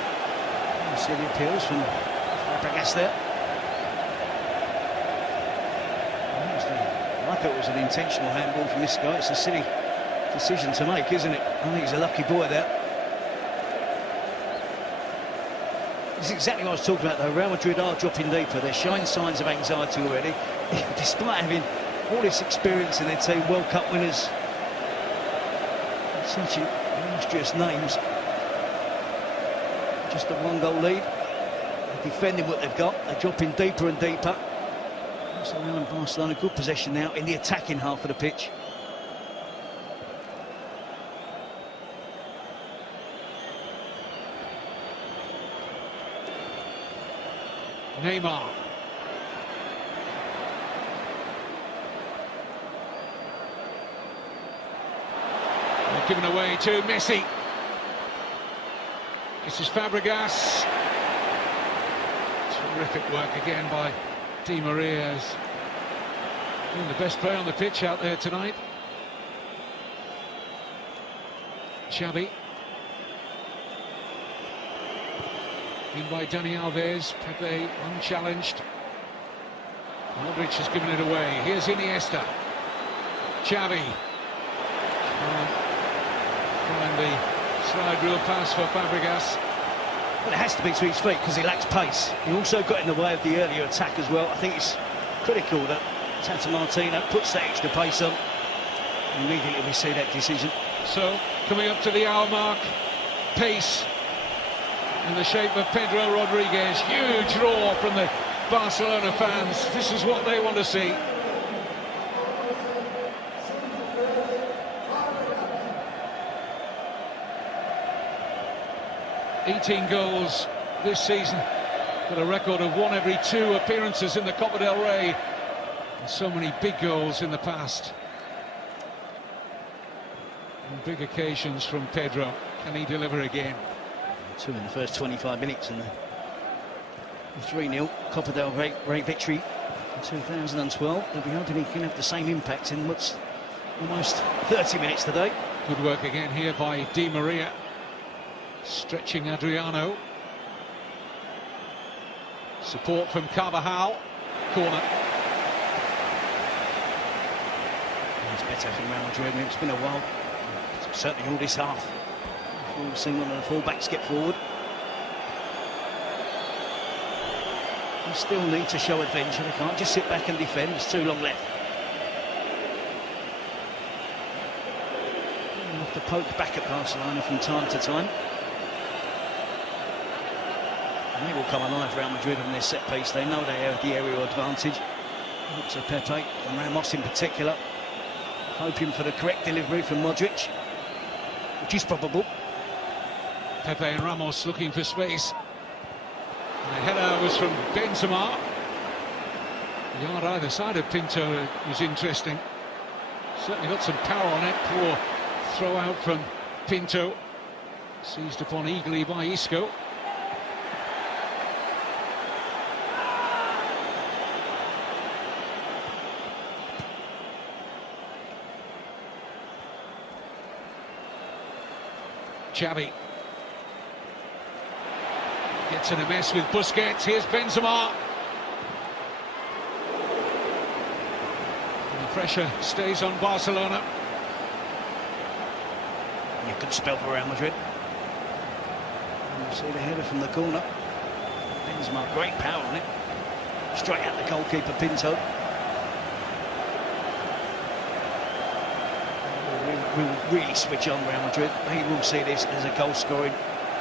You see the appeals from Fàbregas there. I thought it was an intentional handball from this guy. It's a silly decision to make, isn't it? I think he's a lucky boy there. This is exactly what I was talking about, though. Real Madrid are dropping deeper. They're showing signs of anxiety already, despite having all this experience in their team, World Cup winners, such illustrious names. Just a one-goal lead. They're defending what they've got. They're dropping deeper and deeper. So Real and Barcelona, good possession now in the attacking half of the pitch. Neymar. They're given away to Messi. This is Fàbregas. Terrific work again by Di María. Doing the best player on the pitch out there tonight. Xabi. In by Dani Alves. Pepe unchallenged. Modrić has given it away. Here's Iniesta. Xabi. Find the slide rule pass for Fàbregas. Well, it has to be to his feet because he lacks pace. He also got in the way of the earlier attack as well. I think it's critical that Tata Martino puts that extra pace on. Immediately we see that decision. So, coming up to the hour mark, pace in the shape of Pedro Rodriguez. Huge roar from the Barcelona fans. This is what they want to see. $18 goals this season, got a record of 1 every 2 appearances in the Copa del Rey, and so many big goals in the past. And big occasions from Pedro. Can he deliver again? 2 in the first 25 minutes and the 3-0 Copa del Rey victory in 2012. They'll be hoping he can have the same impact in what's almost 30 minutes today. Good work again here by Di María. Stretching Adriano. Support from Carvajal. Corner. It's better from Real Madrid. It's been a while. Certainly all this half. We've seen one of the full-backs get forward. They still need to show adventure. They can't just sit back and defend. There's too long left. They'll have to poke back at Barcelona from time to time. And they will come alive, Real Madrid, on their set piece. They know they have the aerial advantage. Looks at Pepe and Ramos in particular, hoping for the correct delivery from Modrić, which is probable. Pepe and Ramos looking for space. And the header was from Benzema. The yard either side of Pinto was interesting. Certainly got some power on it. Poor throw out from Pinto. Seized upon eagerly by Isco. Xabi gets in a mess with Busquets. Here's Benzema. And the pressure stays on Barcelona. Yeah, good spell for Real Madrid. And you see the header from the corner. Benzema, great power on it. Straight at the goalkeeper, Pinto. Will really switch on Real Madrid. They will see this as a goal-scoring,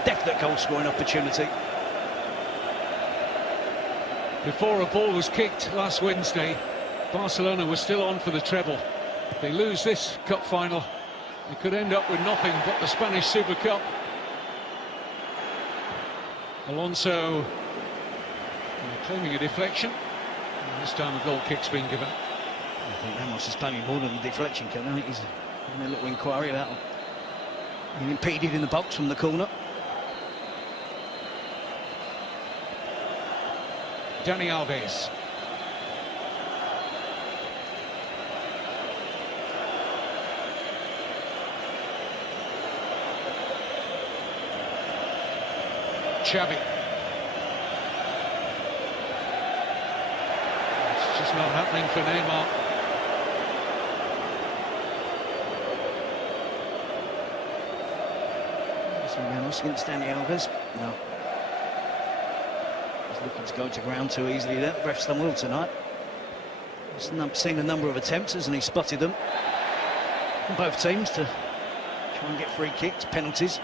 definite goal-scoring opportunity. Before a ball was kicked last Wednesday, Barcelona was still on for the treble. If they lose this cup final, they could end up with nothing but the Spanish Super Cup. Alonso claiming a deflection, and this time a goal kick's been given. I think Ramos is claiming more than the deflection, Kevin. I think he's having a little inquiry about him. He's impeded in the box from the corner. Dani Alves. Xabi. It's just not happening for Neymar. Ramos against Dani Alves. No. He's looking to go to ground too easily there. The ref's done well tonight. He's seen a number of attempts, hasn't he? Spotted them. From both teams to try and get free kicks, penalties.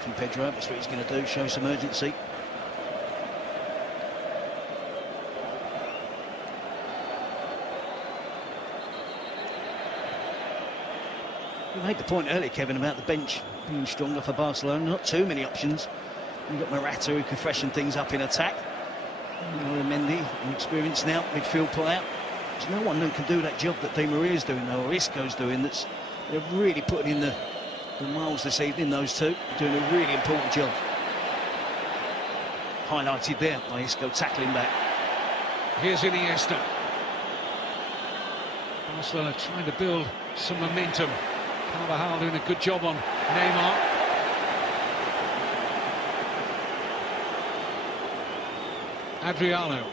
From Pedro, that's what he's going to do, show some urgency. You made the point earlier, Kevin, about the bench being stronger for Barcelona. Not too many options. You've got Morata, who can freshen things up in attack. Illarramendi, an experienced now midfield player. There's no one who can do that job that Di Maria's doing, though, or Isco's doing. They're really putting in the miles this evening, those two, doing a really important job. Highlighted there by Isco tackling back. Here's Iniesta. Barcelona trying to build some momentum. Carvajal doing a good job on Neymar. Adriano.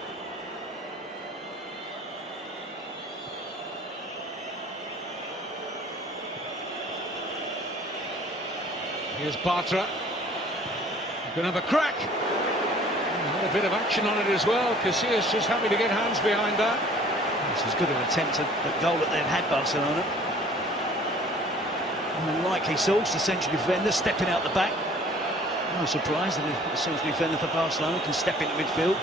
Here's Bartra. He's going to have a crack. Had a bit of action on it as well. Casillas just happy to get hands behind that. It's as good an attempt at goal that they've had, Barcelona. An unlikely source, the central defender stepping out the back. No surprise that the central defender for Barcelona can step into midfield.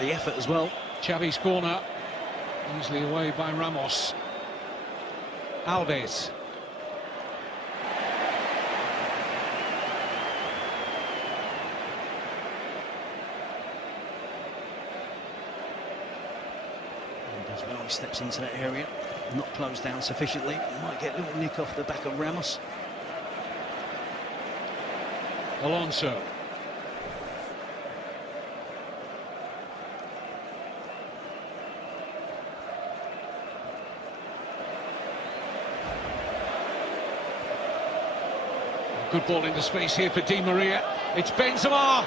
The effort as well. Xavi's corner, easily away by Ramos. Alves. Does well, he steps into that area, not closed down sufficiently. Might get a little nick off the back of Ramos. Alonso. Good ball into space here for Di Maria. It's Benzema.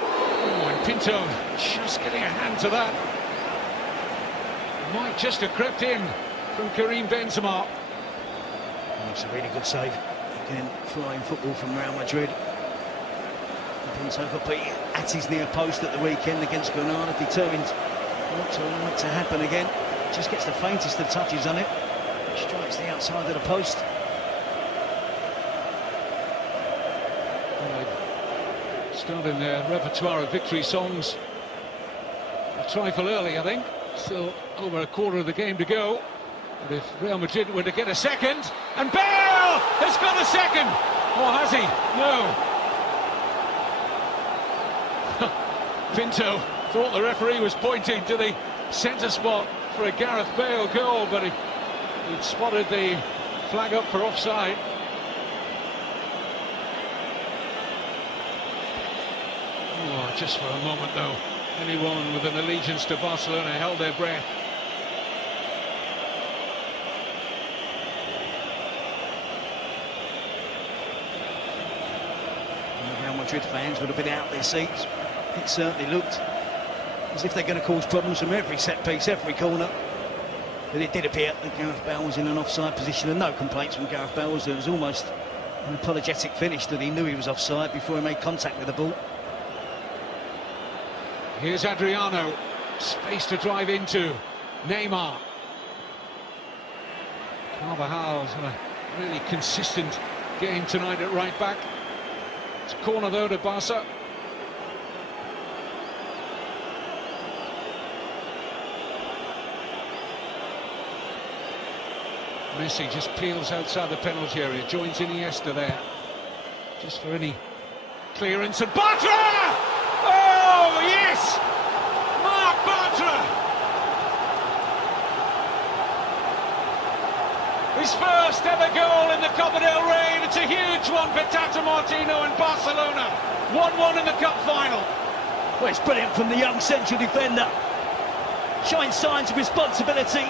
Oh, and Pinto just getting a hand to that. Might just have crept in from Karim Benzema. It's a really good save. Again, flying football from Real Madrid. Pinto got beat at his near post at the weekend against Granada, determined not to allow it to happen again. Just gets the faintest of touches on it. Strikes the outside of the post. Starting their repertoire of victory songs a trifle early, I think. Still over a quarter of the game to go. But if Real Madrid were to get a second, and Bale has got a second! Or has he? No. Pinto thought the referee was pointing to the centre spot for a Gareth Bale goal, but he'd spotted the flag up for offside. Oh, just for a moment, though, anyone with an allegiance to Barcelona held their breath. Real Madrid fans would have been out their seats. It certainly looked as if they're going to cause problems from every set piece, every corner. But it did appear that Gareth Bale was in an offside position, and no complaints from Gareth Bale. There was almost an apologetic finish that he knew he was offside before he made contact with the ball. Here's Adriano, space to drive into. Neymar. Carvajal's had a really consistent game tonight at right back. It's a corner though to Barca. Messi just peels outside the penalty area, joins Iniesta there, just for any clearance, and Bartra! Oh, yes! Marc Bartra! His first ever goal in the Copa del Rey. It's a huge huge one for Tata Martino and Barcelona. 1-1 in the cup final. Well, it's brilliant from the young central defender, showing signs of responsibility,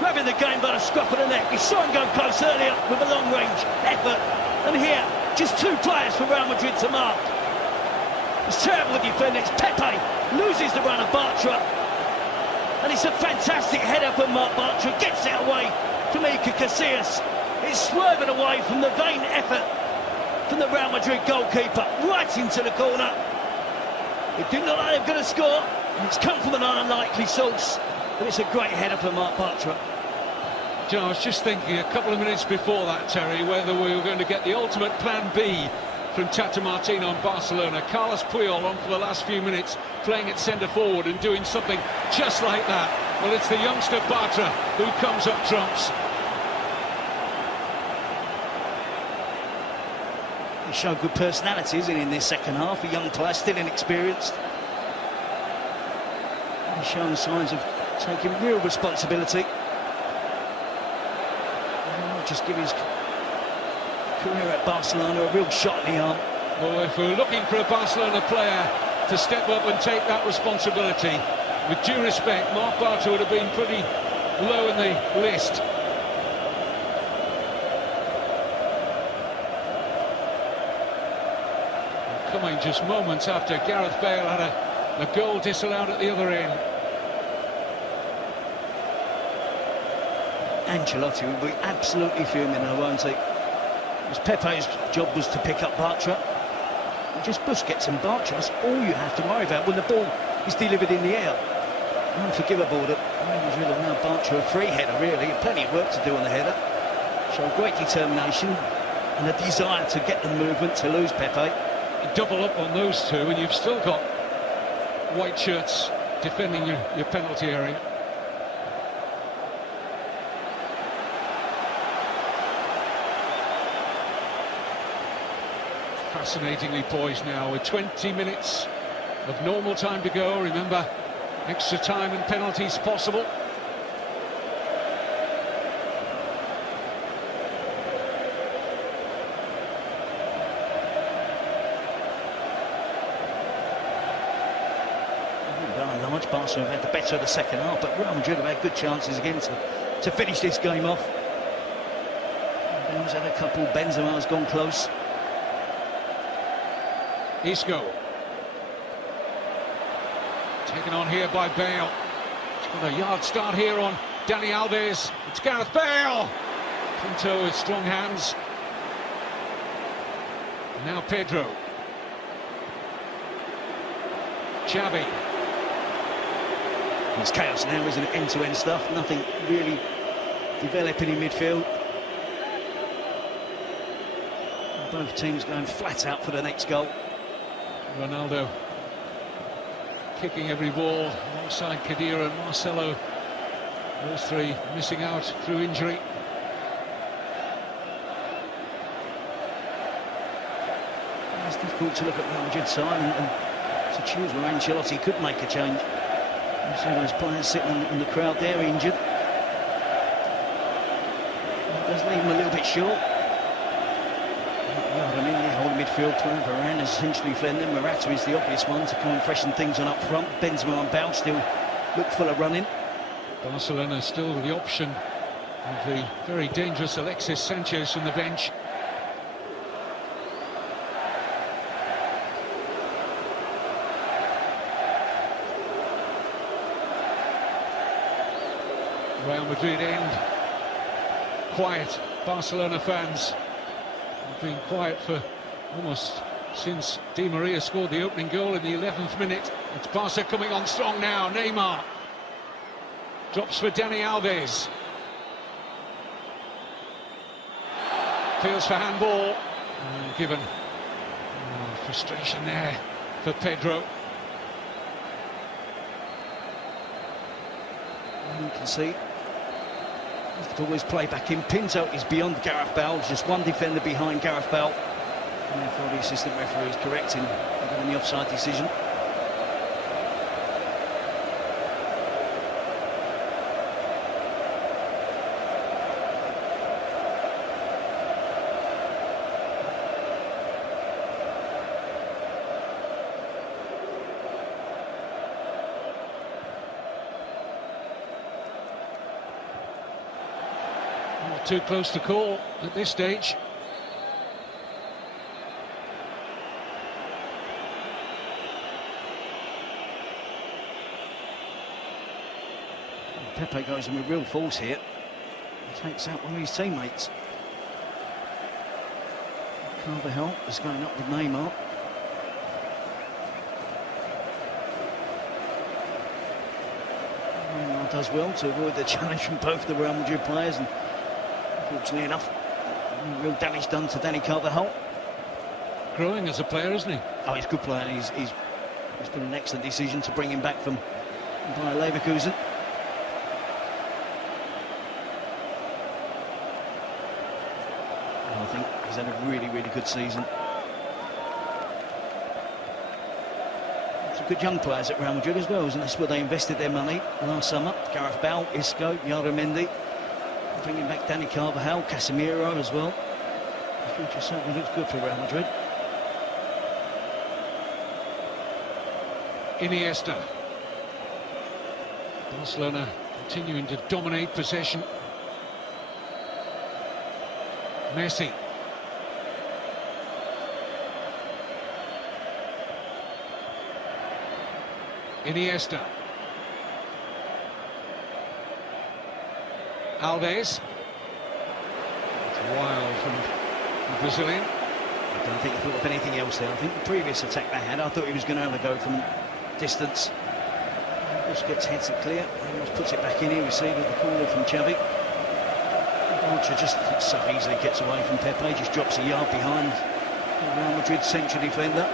grabbing the game by the scruff of the neck. We saw him go close earlier with a long-range effort, and here, just two players for Real Madrid to mark. It's terrible defending. It's Pepe loses the run of Bartra, and it's a fantastic header from Marc Bartra. Gets it away from Iker Casillas. It's swerving away from the vain effort from the Real Madrid goalkeeper, right into the corner. It did not look like they were going to score. It's come from an unlikely source, but it's a great header for Marc Bartra. You know, I was just thinking a couple of minutes before that, Terry, whether we were going to get the ultimate plan B from Tata Martino and Barcelona. Carlos Puyol on for the last few minutes, playing at centre forward and doing something just like that. Well, it's the youngster Bartra who comes up trumps. He showed good personalities in this second half. A young player, still inexperienced. He's shown signs of taking real responsibility. Just give his career at Barcelona a real shot in the arm. Well, if we're looking for a Barcelona player to step up and take that responsibility, with due respect, Marc Bartra would have been pretty low in the list. Coming just moments after Gareth Bale had a goal disallowed at the other end. Ancelotti will be absolutely fuming now, won't he? Because Pepe's job was to pick up Bartra. And just Busquets and Bartra, that's all you have to worry about when the ball is delivered in the air. Unforgivable that Madrid will now Bartra a free header, really. Plenty of work to do on the header. Showed great determination and a desire to get the movement to lose Pepe. You double up on those two and you've still got white shirts defending your penalty area. Fascinatingly poised now with 20 minutes of normal time to go. Remember, extra time and penalties possible. Barca have had the better of the second half, but Real Madrid have had good chances again to finish this game off. Bale's had a couple, Benzema's gone close. Isco. Taken on here by Bale. He's got a yard start here on Dani Alves. It's Gareth Bale. Pinto with strong hands. And now Pedro. Xabi. It's chaos now, isn't it? End-to-end stuff. Nothing really developing in midfield. Both teams going flat out for the next goal. Ronaldo kicking every ball alongside Khedira and Marcelo. Those three missing out through injury. It's difficult to look at Real Madrid's side and to choose where Ancelotti could make a change. You see those players sitting in the crowd there injured. It does leave them a little bit short. I mean, the whole midfield plan, Varane has essentially fled them. Morata is the obvious one to come and freshen things on up front. Benzema and Bale still look full of running. Barcelona still with the option of the very dangerous Alexis Sánchez from the bench. Real Madrid end. Quiet. Barcelona fans have been quiet for almost since Di María scored the opening goal in the 11th minute. It's Barca coming on strong now. Neymar drops for Dani Alves. Feels for handball. Given frustration there for Pedro. You can see to always play back in. Pinto is beyond Gareth Bale, just one defender behind Gareth Bale, and therefore the assistant referee is correct in giving the offside decision. Not too close to call at this stage. Pepe goes in with real force here. He takes out one of his teammates. Carvajal is going up with Neymar. Neymar does well to avoid the challenge from both the Real Madrid players, and unfortunately enough, real damage done to Dani Carvajal. Growing as a player, isn't he? Oh, he's a good player. He's been an excellent decision to bring him back from Bayer Leverkusen. I think he's had a really, really good season. Some good young players at Real Madrid as well, and that's where they invested their money last summer. Gareth Bale, Isco, Illarramendi. Bringing back Dani Carvajal, Casemiro as well. The future certainly looks good for Real Madrid. Iniesta. Barcelona continuing to dominate possession. Messi. Iniesta. Alves. It's wild from the Brazilian. I don't think he thought of anything else there. I think the previous attack they had, I thought he was going to have a go from distance. Busquets heads it clear. Ramos puts it back in here, receiving the corner from Xabi. Bartra just so easily gets away from Pepe, just drops a yard behind the Real Madrid central defender.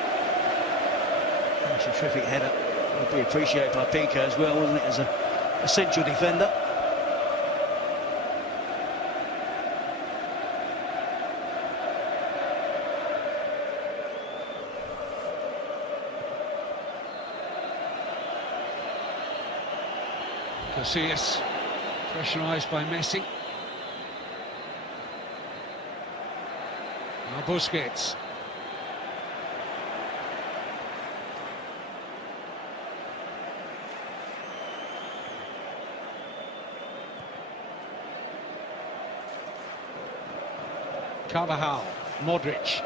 That's a terrific header. Would be appreciated by Piqué as well, wasn't it, as a central defender. Casillas pressurised by Messi. Now Busquets. Carvajal, Modrić.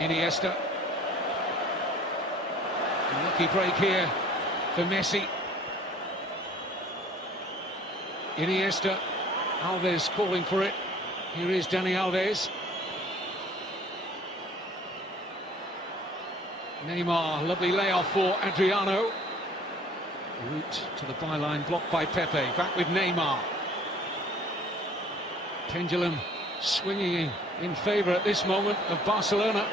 Iniesta. A lucky break here for Messi. Iniesta. Alves calling for it. Here is Dani Alves. Neymar, lovely layoff for Adriano. Route to the byline, blocked by Pepe. Back with Neymar. Pendulum swinging in favour at this moment of Barcelona.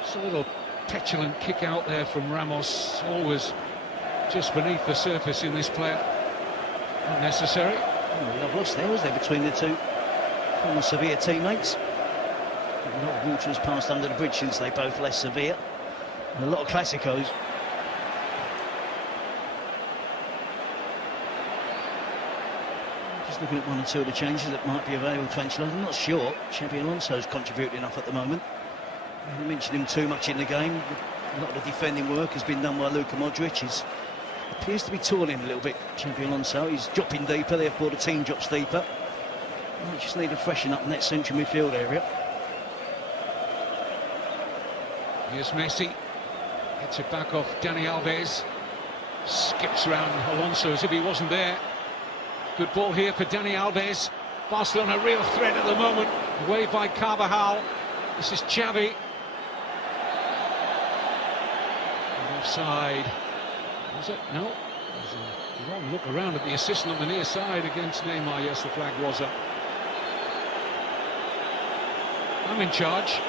It's a little petulant kick out there from Ramos, always just beneath the surface in this player. Unnecessary. Oh, love lost there, was there, between the two former Sevilla teammates? A lot of water has passed under the bridge since they both left Sevilla. And a lot of Clásicos. Just looking at one or two of the changes that might be available to Ancelotti. I'm not sure. Xabi Alonso's contributing enough at the moment. I haven't mentioned him too much in the game. A lot of the defending work has been done by Luka Modrić. He appears to be toiling a little bit, Xabi Alonso. He's dropping deeper, therefore the team drops deeper. Might just need to freshen up in that central midfield area. Here's Messi. Gets it back off Dani Alves. Skips round Alonso as if he wasn't there. Good ball here for Dani Alves. Barcelona a real threat at the moment. Away by Carvajal. This is Xavi. Offside. Was it? No. There's a wrong look around at the assistant on the near side against Neymar. Yes, the flag was up. I'm in charge.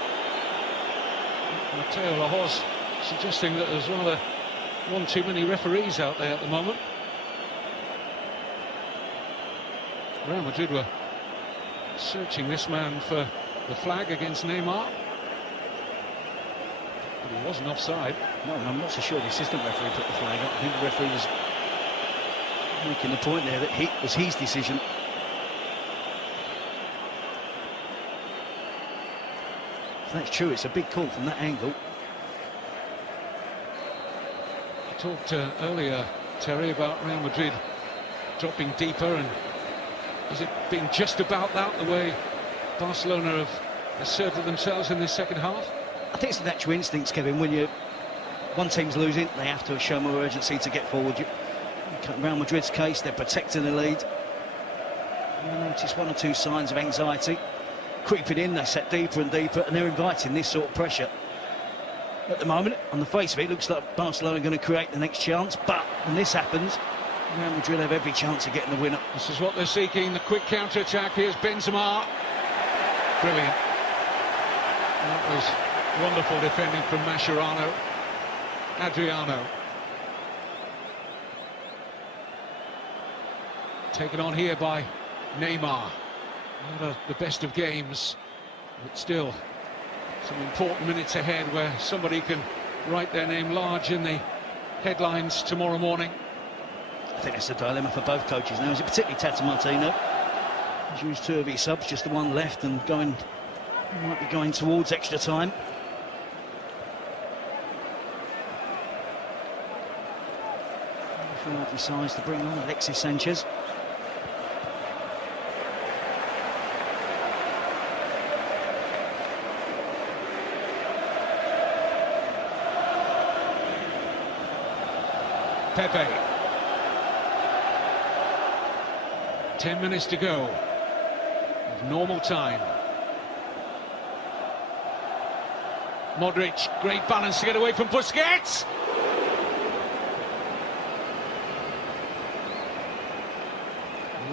Mateu suggesting that there's rather one too many referees out there at the moment. Real Madrid were searching this man for the flag against Neymar. But he wasn't offside. No, I'm not so sure the assistant referee put the flag up. I think the referee was making the point there that it was his decision. If that's true, it's a big call from that angle. I talked earlier, Terry, about Real Madrid dropping deeper, and has it been just about that, the way Barcelona have asserted themselves in this second half? I think it's the natural instincts, Kevin. When one team's losing, they have to show more urgency to get forward. In Real Madrid's case, they're protecting the lead. You notice one or two signs of anxiety creeping in. They set deeper and deeper, and they're inviting this sort of pressure. At the moment, on the face of it, looks like Barcelona are going to create the next chance, but when this happens, Real Madrid have every chance of getting the winner. This is what they're seeking, the quick counter-attack. Here's Benzema. Brilliant. That was wonderful defending from Mascherano. Adriano. Taken on here by Neymar. Not the best of games, but still some important minutes ahead where somebody can write their name large in the headlines tomorrow morning. I think that's a dilemma for both coaches now. Is it particularly Tata Martino? He's used two of his subs, just the one left, and might be going towards extra time. He decides to bring on Alexis Sánchez. Pepe. 10 minutes to go of normal time. Modrić, great balance to get away from Busquets.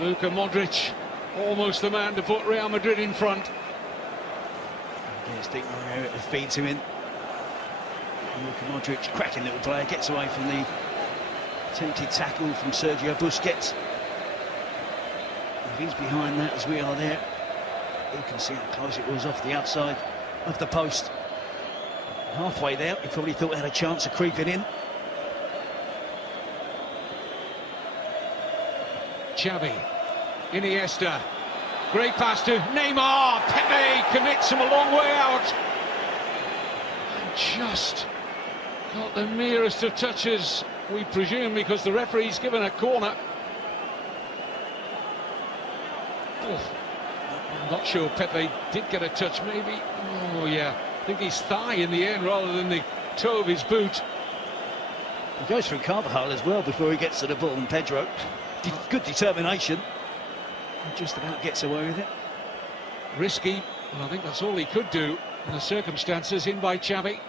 Luka Modrić, almost the man to put Real Madrid in front. Yes, Di María feeds him in. Luka Modrić, cracking little player, gets away from the attempted tackle from Sergio Busquets. If he's behind that as we are there, you can see how close it was off the outside of the post. Halfway there, he probably thought he had a chance of creeping in. Xabi, Iniesta, great pass to Neymar. Pepe commits him a long way out. And just got the merest of touches, we presume, because the referee's given a corner. Oh, I'm not sure Pepe did get a touch, maybe. Oh, yeah. I think his thigh in the end rather than the toe of his boot. He goes through Carvajal as well before he gets to the ball, and Pedro. Good determination. Just about gets away with it. Risky, and I think that's all he could do in the circumstances. In by Xabi.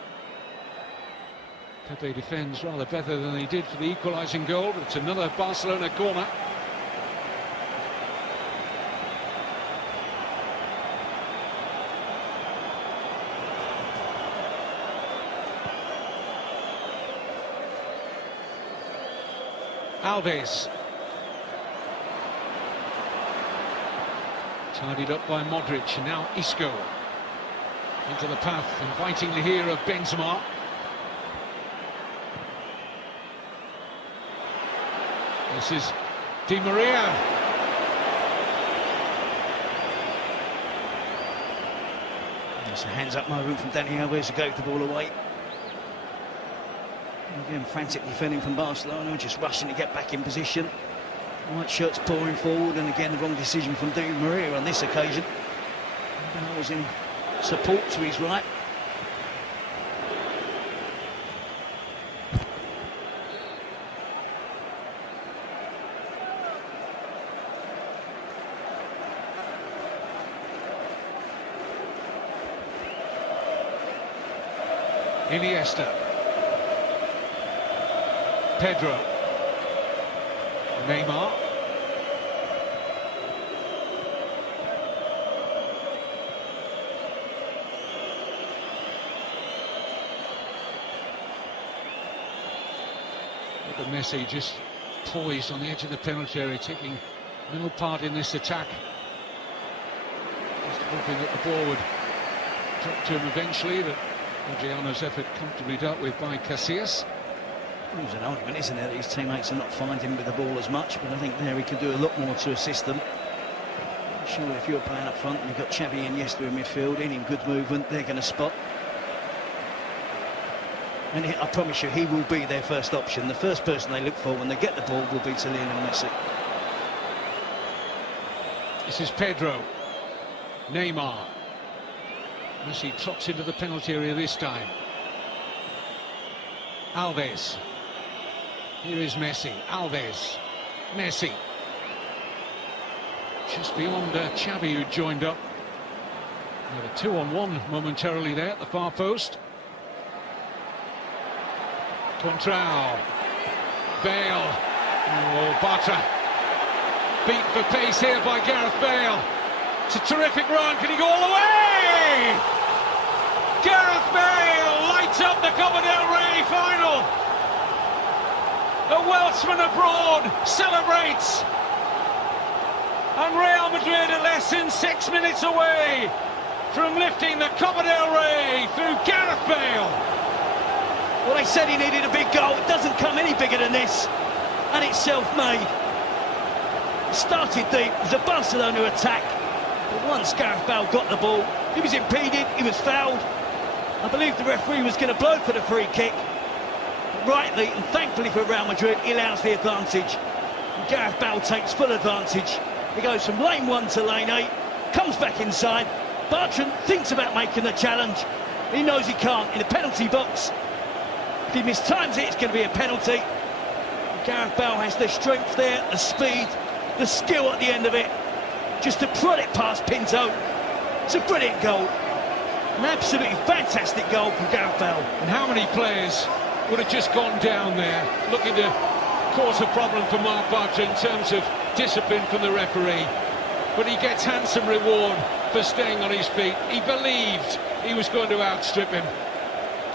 Pepe defends rather better than he did for the equalising goal, but it's another Barcelona corner. Alves. Tidied up by Modrić, and now Isco into the path, invitingly here, of Benzema. This is Di María. It's a hands-up moment from Dani Alves to go the ball away. Again, frantic defending from Barcelona, just rushing to get back in position. White shirts pouring forward, and again the wrong decision from Di María on this occasion. That was in support to his right. Iniesta. Pedro. Neymar. Look at Messi just poised on the edge of the penalty area, taking no part in this attack. Just hoping that the ball would drop to him eventually, but Adriano's effort comfortably dealt with by Casillas. There's an argument, isn't there, that his teammates are not finding him with the ball as much, but I think there he could do a lot more to assist them. Sure, if you're playing up front and you've got Xabi and Iniesta in midfield, in good movement, they're going to spot. And I promise you, he will be their first option. The first person they look for when they get the ball will be to Lionel Messi. This is Pedro. Neymar. Messi trots into the penalty area this time. Alves. Here is Messi. Alves. Messi. Just beyond Xabi, who joined up. Had a 2-on-1 momentarily there at the far post. Coentrão. Bale. Oh, Bartra. Beat for pace here by Gareth Bale. It's a terrific run. Can he go all the way? Gareth Bale lights up the Copa del Rey final. A Welshman abroad celebrates. And Real Madrid are less than 6 minutes away from lifting the Copa del Rey through Gareth Bale. Well, they said he needed a big goal. It doesn't come any bigger than this. And it's self-made. It started deep. It was a Barcelona attack. But once Gareth Bale got the ball, he was impeded, he was fouled. I believe the referee was going to blow for the free kick. But rightly and thankfully for Real Madrid, he allows the advantage. And Gareth Bale takes full advantage. He goes from lane 1 to lane 8, comes back inside. Bartra thinks about making the challenge. He knows he can't in the penalty box. If he mistimes it, it's going to be a penalty. Gareth Bale has the strength there, the speed, the skill at the end of it, just to prod it past Pinto. It's a brilliant goal. An absolutely fantastic goal from Gareth Bale. And how many players would have just gone down there looking to cause a problem for Marc Bartra in terms of discipline from the referee? But he gets handsome reward for staying on his feet. He believed he was going to outstrip him.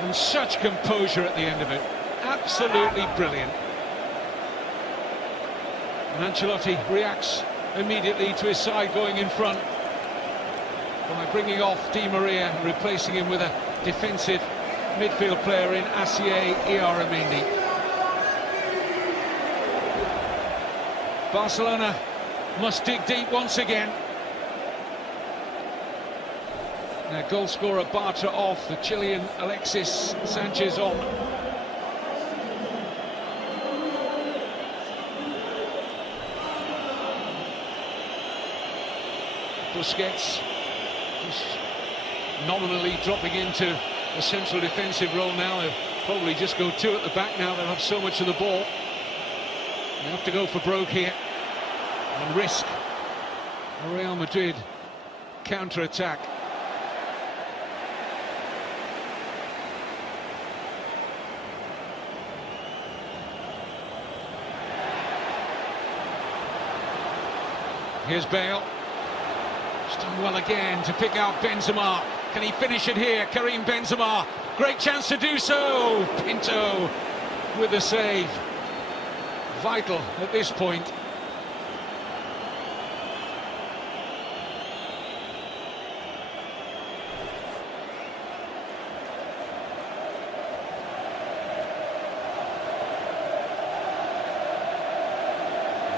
And such composure at the end of it. Absolutely brilliant. And Ancelotti reacts immediately to his side going in front by bringing off Di María and replacing him with a defensive midfield player in Asier Illarramendi. Barcelona must dig deep once again. Their goal scorer Bartra off, the Chilean Alexis Sánchez on. Busquets just nominally dropping into a central defensive role now. They'll probably just go 2 at the back now. They'll have so much of the ball. They have to go for broke here and risk a Real Madrid counter-attack. Here's Bale. He's done well again to pick out Benzema. Can he finish it here? Karim Benzema. Great chance to do so. Pinto with the save. Vital at this point.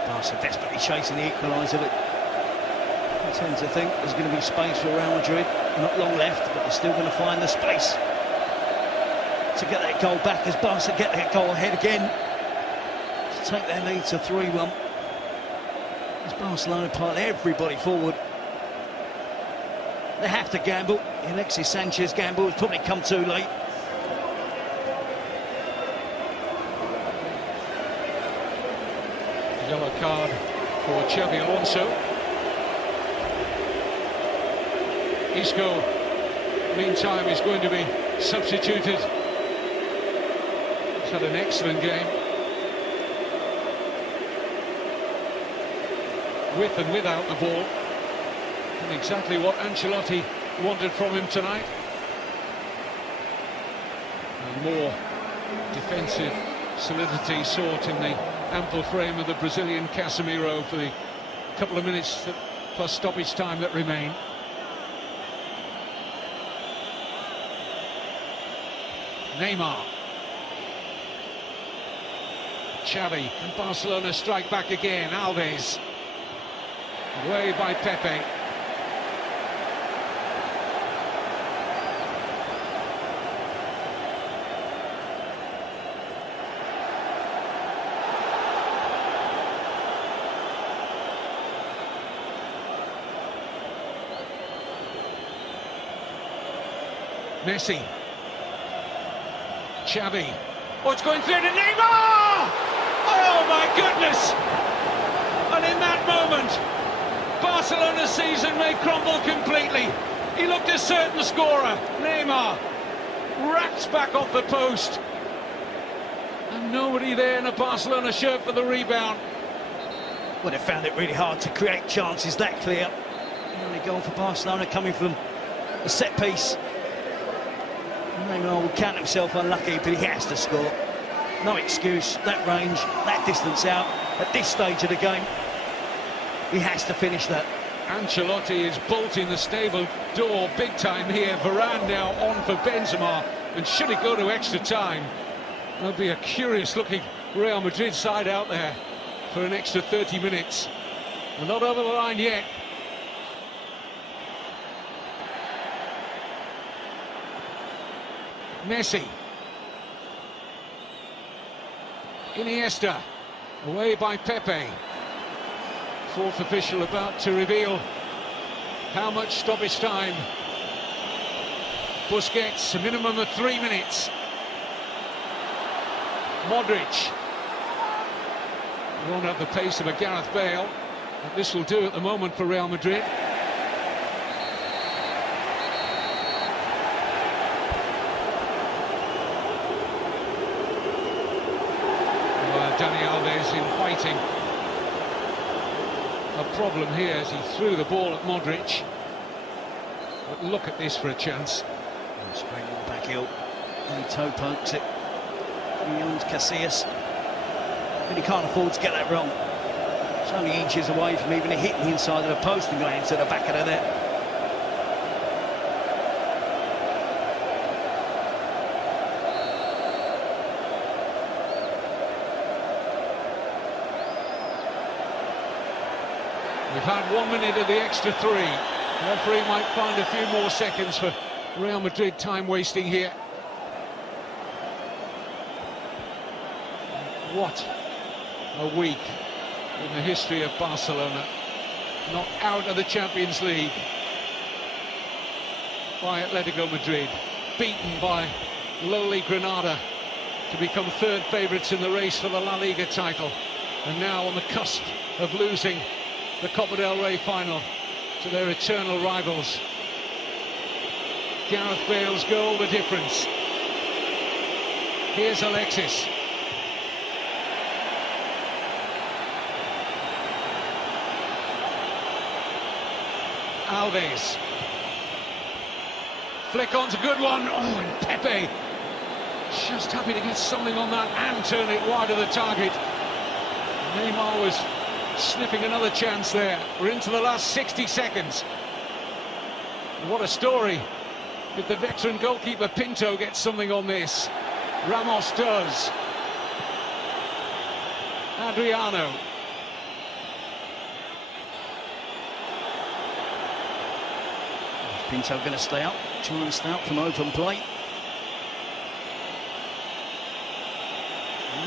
Barca desperately chasing the equaliser, but I tend to think there's going to be space for Real Madrid. Not long left, but they're still going to find the space to get that goal back as Barca get that goal ahead again to take their lead to 3-1. As Barcelona pile everybody forward, they have to gamble. Alexis Sanchez gamble has probably come too late. Yellow card for Xabi Alonso. Isco, meantime, is going to be substituted. He's had an excellent game. With and without the ball. And exactly what Ancelotti wanted from him tonight. And more defensive solidity sought in the ample frame of the Brazilian Casemiro for the couple of minutes plus stoppage time that remain. Neymar. Xavi. Can Barcelona strike back again? Alves. Away by Pepe. Messi. Xavi. Oh, it's going through to Neymar! Oh, my goodness! And in that moment, Barcelona's season may crumble completely. He looked a certain scorer. Neymar racks back off the post. And nobody there in a Barcelona shirt for the rebound. Well, they found it really hard to create chances that clear. Only goal for Barcelona coming from a set piece. Neymar will count himself unlucky, but he has to score. No excuse, that range, that distance out, at this stage of the game, he has to finish that. Ancelotti is bolting the stable door big time here. Varane now on for Benzema, and should it go to extra time, there'll be a curious-looking Real Madrid side out there for an extra 30 minutes. We're not over the line yet. Messi. Iniesta. Away by Pepe. Fourth official about to reveal how much stoppage time. Busquets, a minimum of 3 minutes. Modrić. He won't have the pace of a Gareth Bale, but this will do at the moment for Real Madrid. Dani Alves inviting a problem here as he threw the ball at Modrić. But look at this for a chance. Straight on back heel. And toe pokes it beyond Casillas. But he can't afford to get that wrong. It's only inches away from even hitting the inside of the post and going into the back of the net. We've had 1 minute of the extra 3. The referee might find a few more seconds for Real Madrid time wasting here. What a week in the history of Barcelona. Knocked out of the Champions League by Atletico Madrid. Beaten by lowly Granada to become third favourites in the race for the La Liga title. And now on the cusp of losing the Copa del Rey final to their eternal rivals. Gareth Bale's goal, the difference. Here's Alexis. Alves. Flick on's a good one. Oh, and Pepe just happy to get something on that and turn it wide of the target. Neymar was sniffing another chance there. We're into the last 60 seconds. What a story. Did the veteran goalkeeper Pinto get something on this? Ramos does. Adriano. Is Pinto going to stay up? Try and stay up from open play.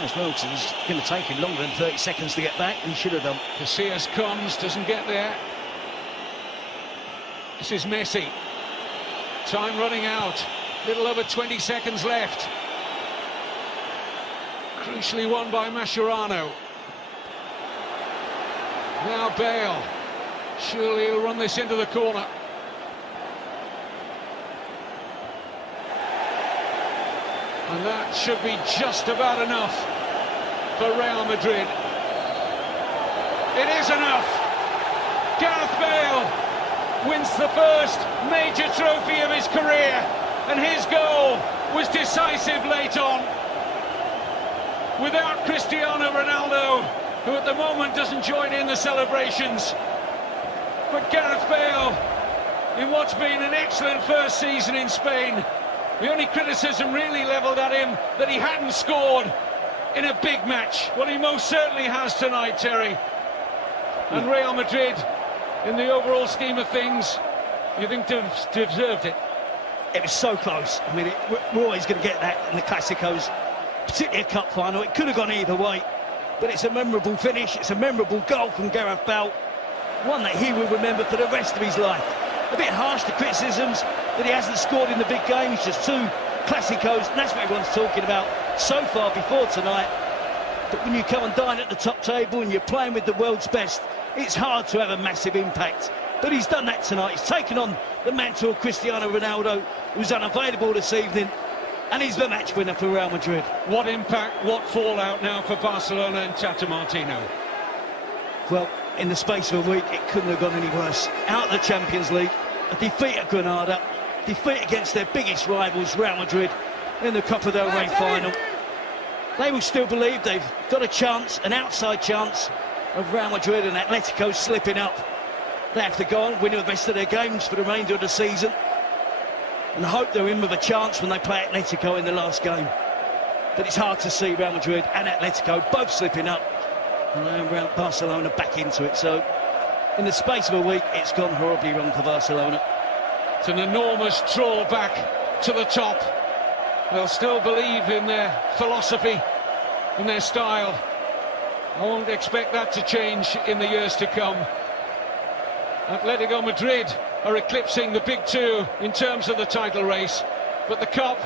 As well, because it's going to take him longer than 30 seconds to get back. He should have done. Casillas comes, doesn't get there. This is Messi. Time running out. Little over 20 seconds left. Crucially won by Mascherano. Now Bale. Surely he'll run this into the corner. And that should be just about enough for Real Madrid. It is enough. Gareth Bale wins the first major trophy of his career, and his goal was decisive late on. Without Cristiano Ronaldo, who at the moment doesn't join in the celebrations. But Gareth Bale, in what's been an excellent first season in Spain, the only criticism really levelled at him that he hadn't scored in a big match. Well, he most certainly has tonight, Terry. And Real Madrid, in the overall scheme of things, you think deserved it? It was so close. I mean, we're always going to get that in the Clásicos, particularly a cup final. It could have gone either way, but it's a memorable finish. It's a memorable goal from Gareth Bale, one that he will remember for the rest of his life. A bit harsh, the criticisms that he hasn't scored in the big games, just 2 Clásicos, and that's what everyone's talking about so far before tonight. But when you come and dine at the top table and you're playing with the world's best, it's hard to have a massive impact. But he's done that tonight. He's taken on the mantle of Cristiano Ronaldo, who's unavailable this evening, and he's the match winner for Real Madrid. What impact, what fallout now for Barcelona and Tata Martino? Well, in the space of a week, it couldn't have gone any worse. Out of the Champions League, a defeat at Granada, defeat against their biggest rivals, Real Madrid, in the Copa del Rey final. They will still believe they've got a chance, an outside chance, of Real Madrid and Atletico slipping up. They have to go on, win the rest of their games for the remainder of the season, and hope they're in with a chance when they play Atletico in the last game. But it's hard to see Real Madrid and Atletico both slipping up, and Real Barcelona back into it. So, in the space of a week, it's gone horribly wrong for Barcelona. It's an enormous trawl back to the top. They'll still believe in their philosophy and their style. I won't expect that to change in the years to come. Atletico Madrid are eclipsing the big 2 in terms of the title race, but the cup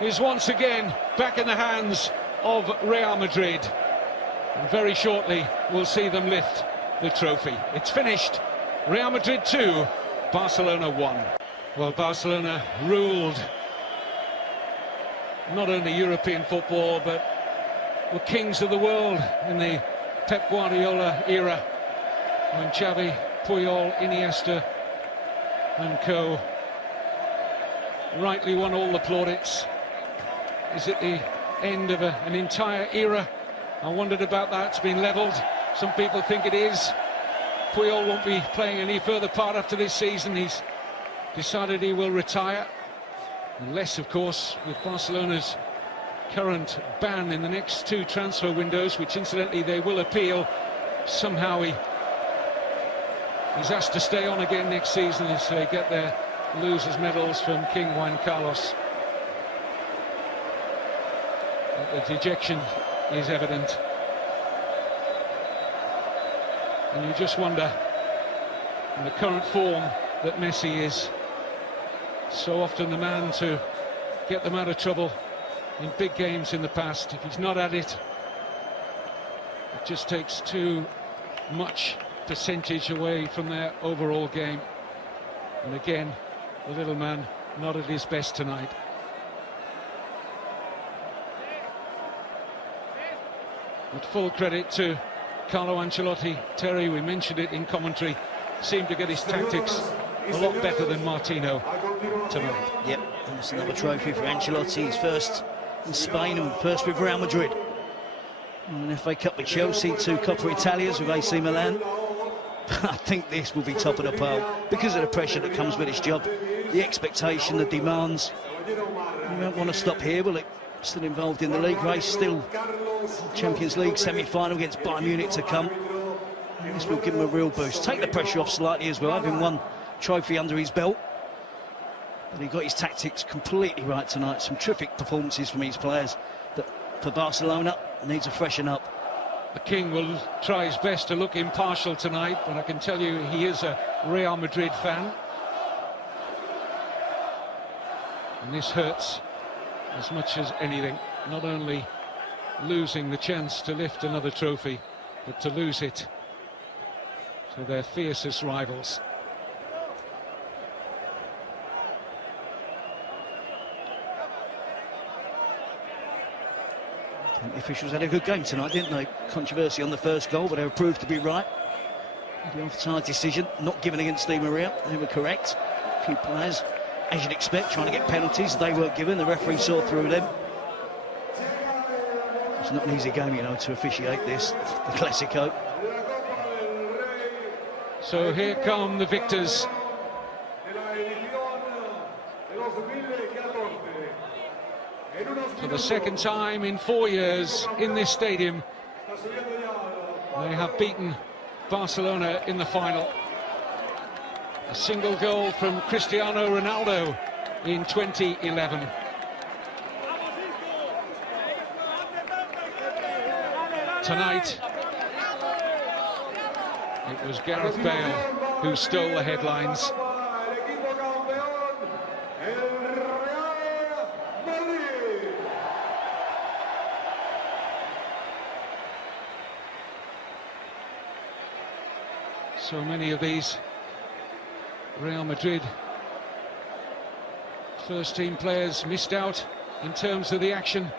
is once again back in the hands of Real Madrid. And very shortly we'll see them lift the trophy. It's finished. Real Madrid 2, Barcelona 1. Well, Barcelona ruled not only European football, but were kings of the world in the Pep Guardiola era, when Xavi, Puyol, Iniesta and co rightly won all the plaudits. Is it the end of an entire era? I wondered about that. It's been levelled. Some people think it is. Puyol won't be playing any further part after this season. He's decided he will retire, unless, of course, with Barcelona's current ban in the next 2 transfer windows, which incidentally they will appeal, somehow he's asked to stay on again next season as they get their losers' medals from King Juan Carlos. But the dejection is evident, and you just wonder, in the current form that Messi is, so often the man to get them out of trouble in big games in the past. If he's not at it, it just takes too much percentage away from their overall game. And again, the little man not at his best tonight. But full credit to Carlo Ancelotti. Terry, we mentioned it in commentary, seemed to get his tactics a lot better than Martino tonight. Yep, and it's another trophy for Ancelotti. His first in Spain and first with Real Madrid. And an FA Cup with Chelsea, 2 Coppa Italias with AC Milan. I think this will be top of the pile because of the pressure that comes with this job, the expectation, the demands. You don't want to stop here, will it? Still involved in the league race, still Champions League semi-final against Bayern Munich to come. And this will give him a real boost. Take the pressure off slightly as well, having won trophy under his belt. But he got his tactics completely right tonight. Some terrific performances from his players. But for Barcelona, needs to freshen up. The King will try his best to look impartial tonight, but I can tell you he is a Real Madrid fan. And this hurts as much as anything. Not only losing the chance to lift another trophy, but to lose it to their fiercest rivals. The officials had a good game tonight, didn't they? Controversy on the first goal, but they were proved to be right. The offside decision, not given against Di María, they were correct. A few players, as you'd expect, trying to get penalties. They weren't given, the referee saw through them. It's not an easy game, you know, to officiate this, the Clásico. So here come the victors. For the second time in 4 years in this stadium, they have beaten Barcelona in the final. A single goal from Cristiano Ronaldo in 2011. Tonight, it was Gareth Bale who stole the headlines. So many of these Real Madrid first team players missed out in terms of the action.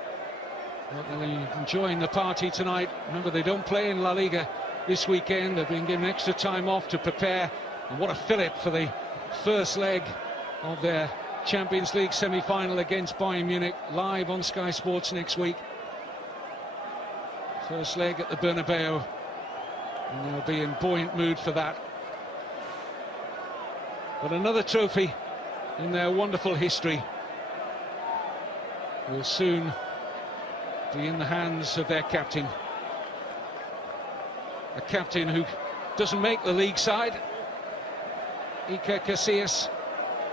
But they're enjoying the party tonight. Remember, they don't play in La Liga this weekend. They've been given extra time off to prepare. And what a fillip for the first leg of their Champions League semi-final against Bayern Munich, live on Sky Sports next week. First leg at the Bernabeu. And they'll be in buoyant mood for that. But another trophy in their wonderful history will soon be in the hands of their captain. A captain who doesn't make the league side, Iker Casillas,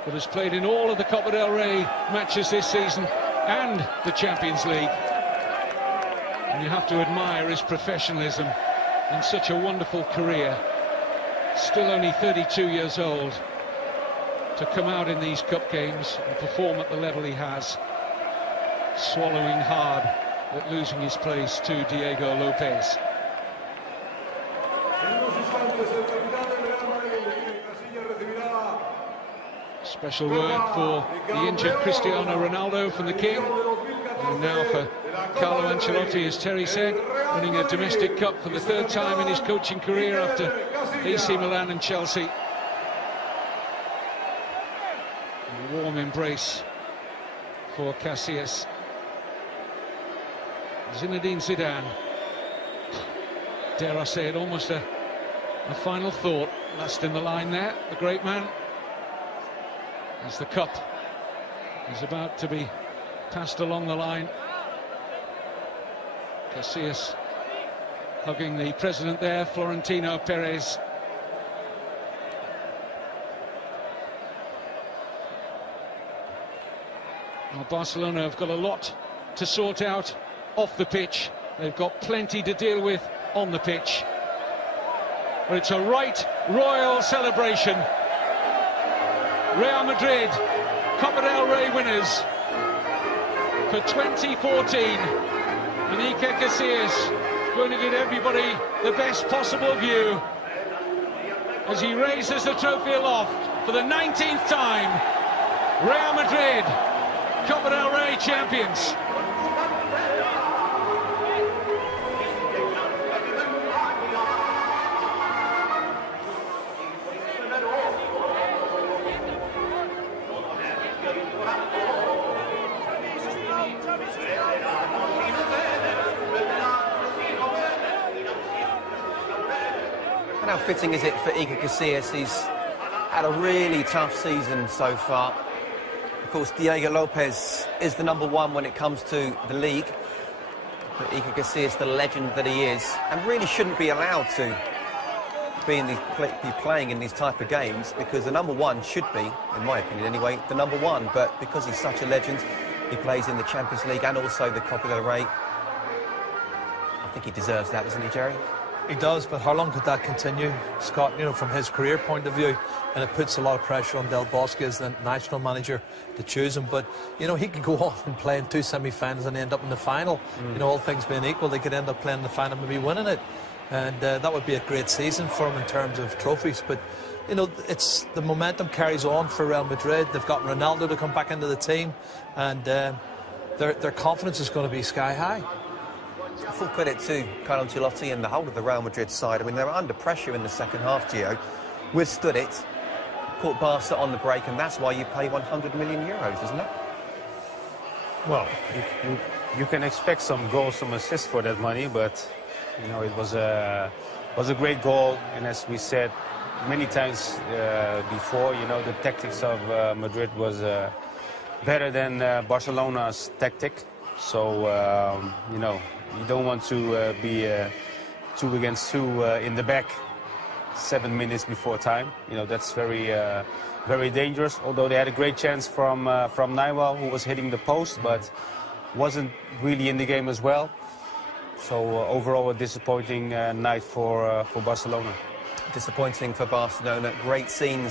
but has played in all of the Copa del Rey matches this season and the Champions League. And you have to admire his professionalism in such a wonderful career. Still only 32 years old, to come out in these cup games and perform at the level he has, swallowing hard at losing his place to Diego López. Special word for the injured Cristiano Ronaldo from the King. And now for Carlo Ancelotti, as Terry said, winning a domestic cup for the third time in his coaching career after AC Milan and Chelsea. A warm embrace for Casillas. Zinedine Zidane, dare I say it, almost a final thought last in the line there, the great man, as the cup is about to be passed along the line. Casillas hugging the president there, Florentino Perez. Well, Barcelona have got a lot to sort out off the pitch. They've got plenty to deal with on the pitch. But it's a right royal celebration. Real Madrid, Copa del Rey winners for 2014. And Iker Casillas going to give everybody the best possible view as he raises the trophy aloft for the 19th time. Real Madrid, Copa del Rey champions. And how fitting is it for Iker Casillas? He's had a really tough season so far. Of course, Diego López is the #1 when it comes to the league. But Iker Casillas, the legend that he is, and really shouldn't be allowed to be playing in these type of games, because the #1 should be, in my opinion anyway, the #1. But because he's such a legend, he plays in the Champions League and also the Copa del Rey. I think he deserves that, doesn't he, Jerry? He does, but how long could that continue, Scott, you know, from his career point of view? And it puts a lot of pressure on Del Bosque as the national manager to choose him. But, you know, he could go on and play in 2 semi-finals and end up in the final. You know, all things being equal, they could end up playing in the final and maybe winning it. And that would be a great season for him in terms of trophies. But, you know, it's the momentum carries on for Real Madrid. They've got Ronaldo to come back into the team. And their confidence is going to be sky high. Full credit to Carlo Ancelotti and the whole of the Real Madrid side. I mean, they were under pressure in the second half, Gio. Withstood it, caught Barca on the break, and that's why you pay 100 million euros, isn't it? Well, you can expect some goals, some assists for that money, but you know, it was a great goal, and as we said many times before, you know, the tactics of Madrid was better than Barcelona's tactic. So you know, you don't want to be 2 against 2 in the back 7 minutes before time. You know, that's very dangerous. Although they had a great chance from Nijwel, who was hitting the post, but wasn't really in the game as well. So overall, a disappointing night for Barcelona. Disappointing for Barcelona. Great scenes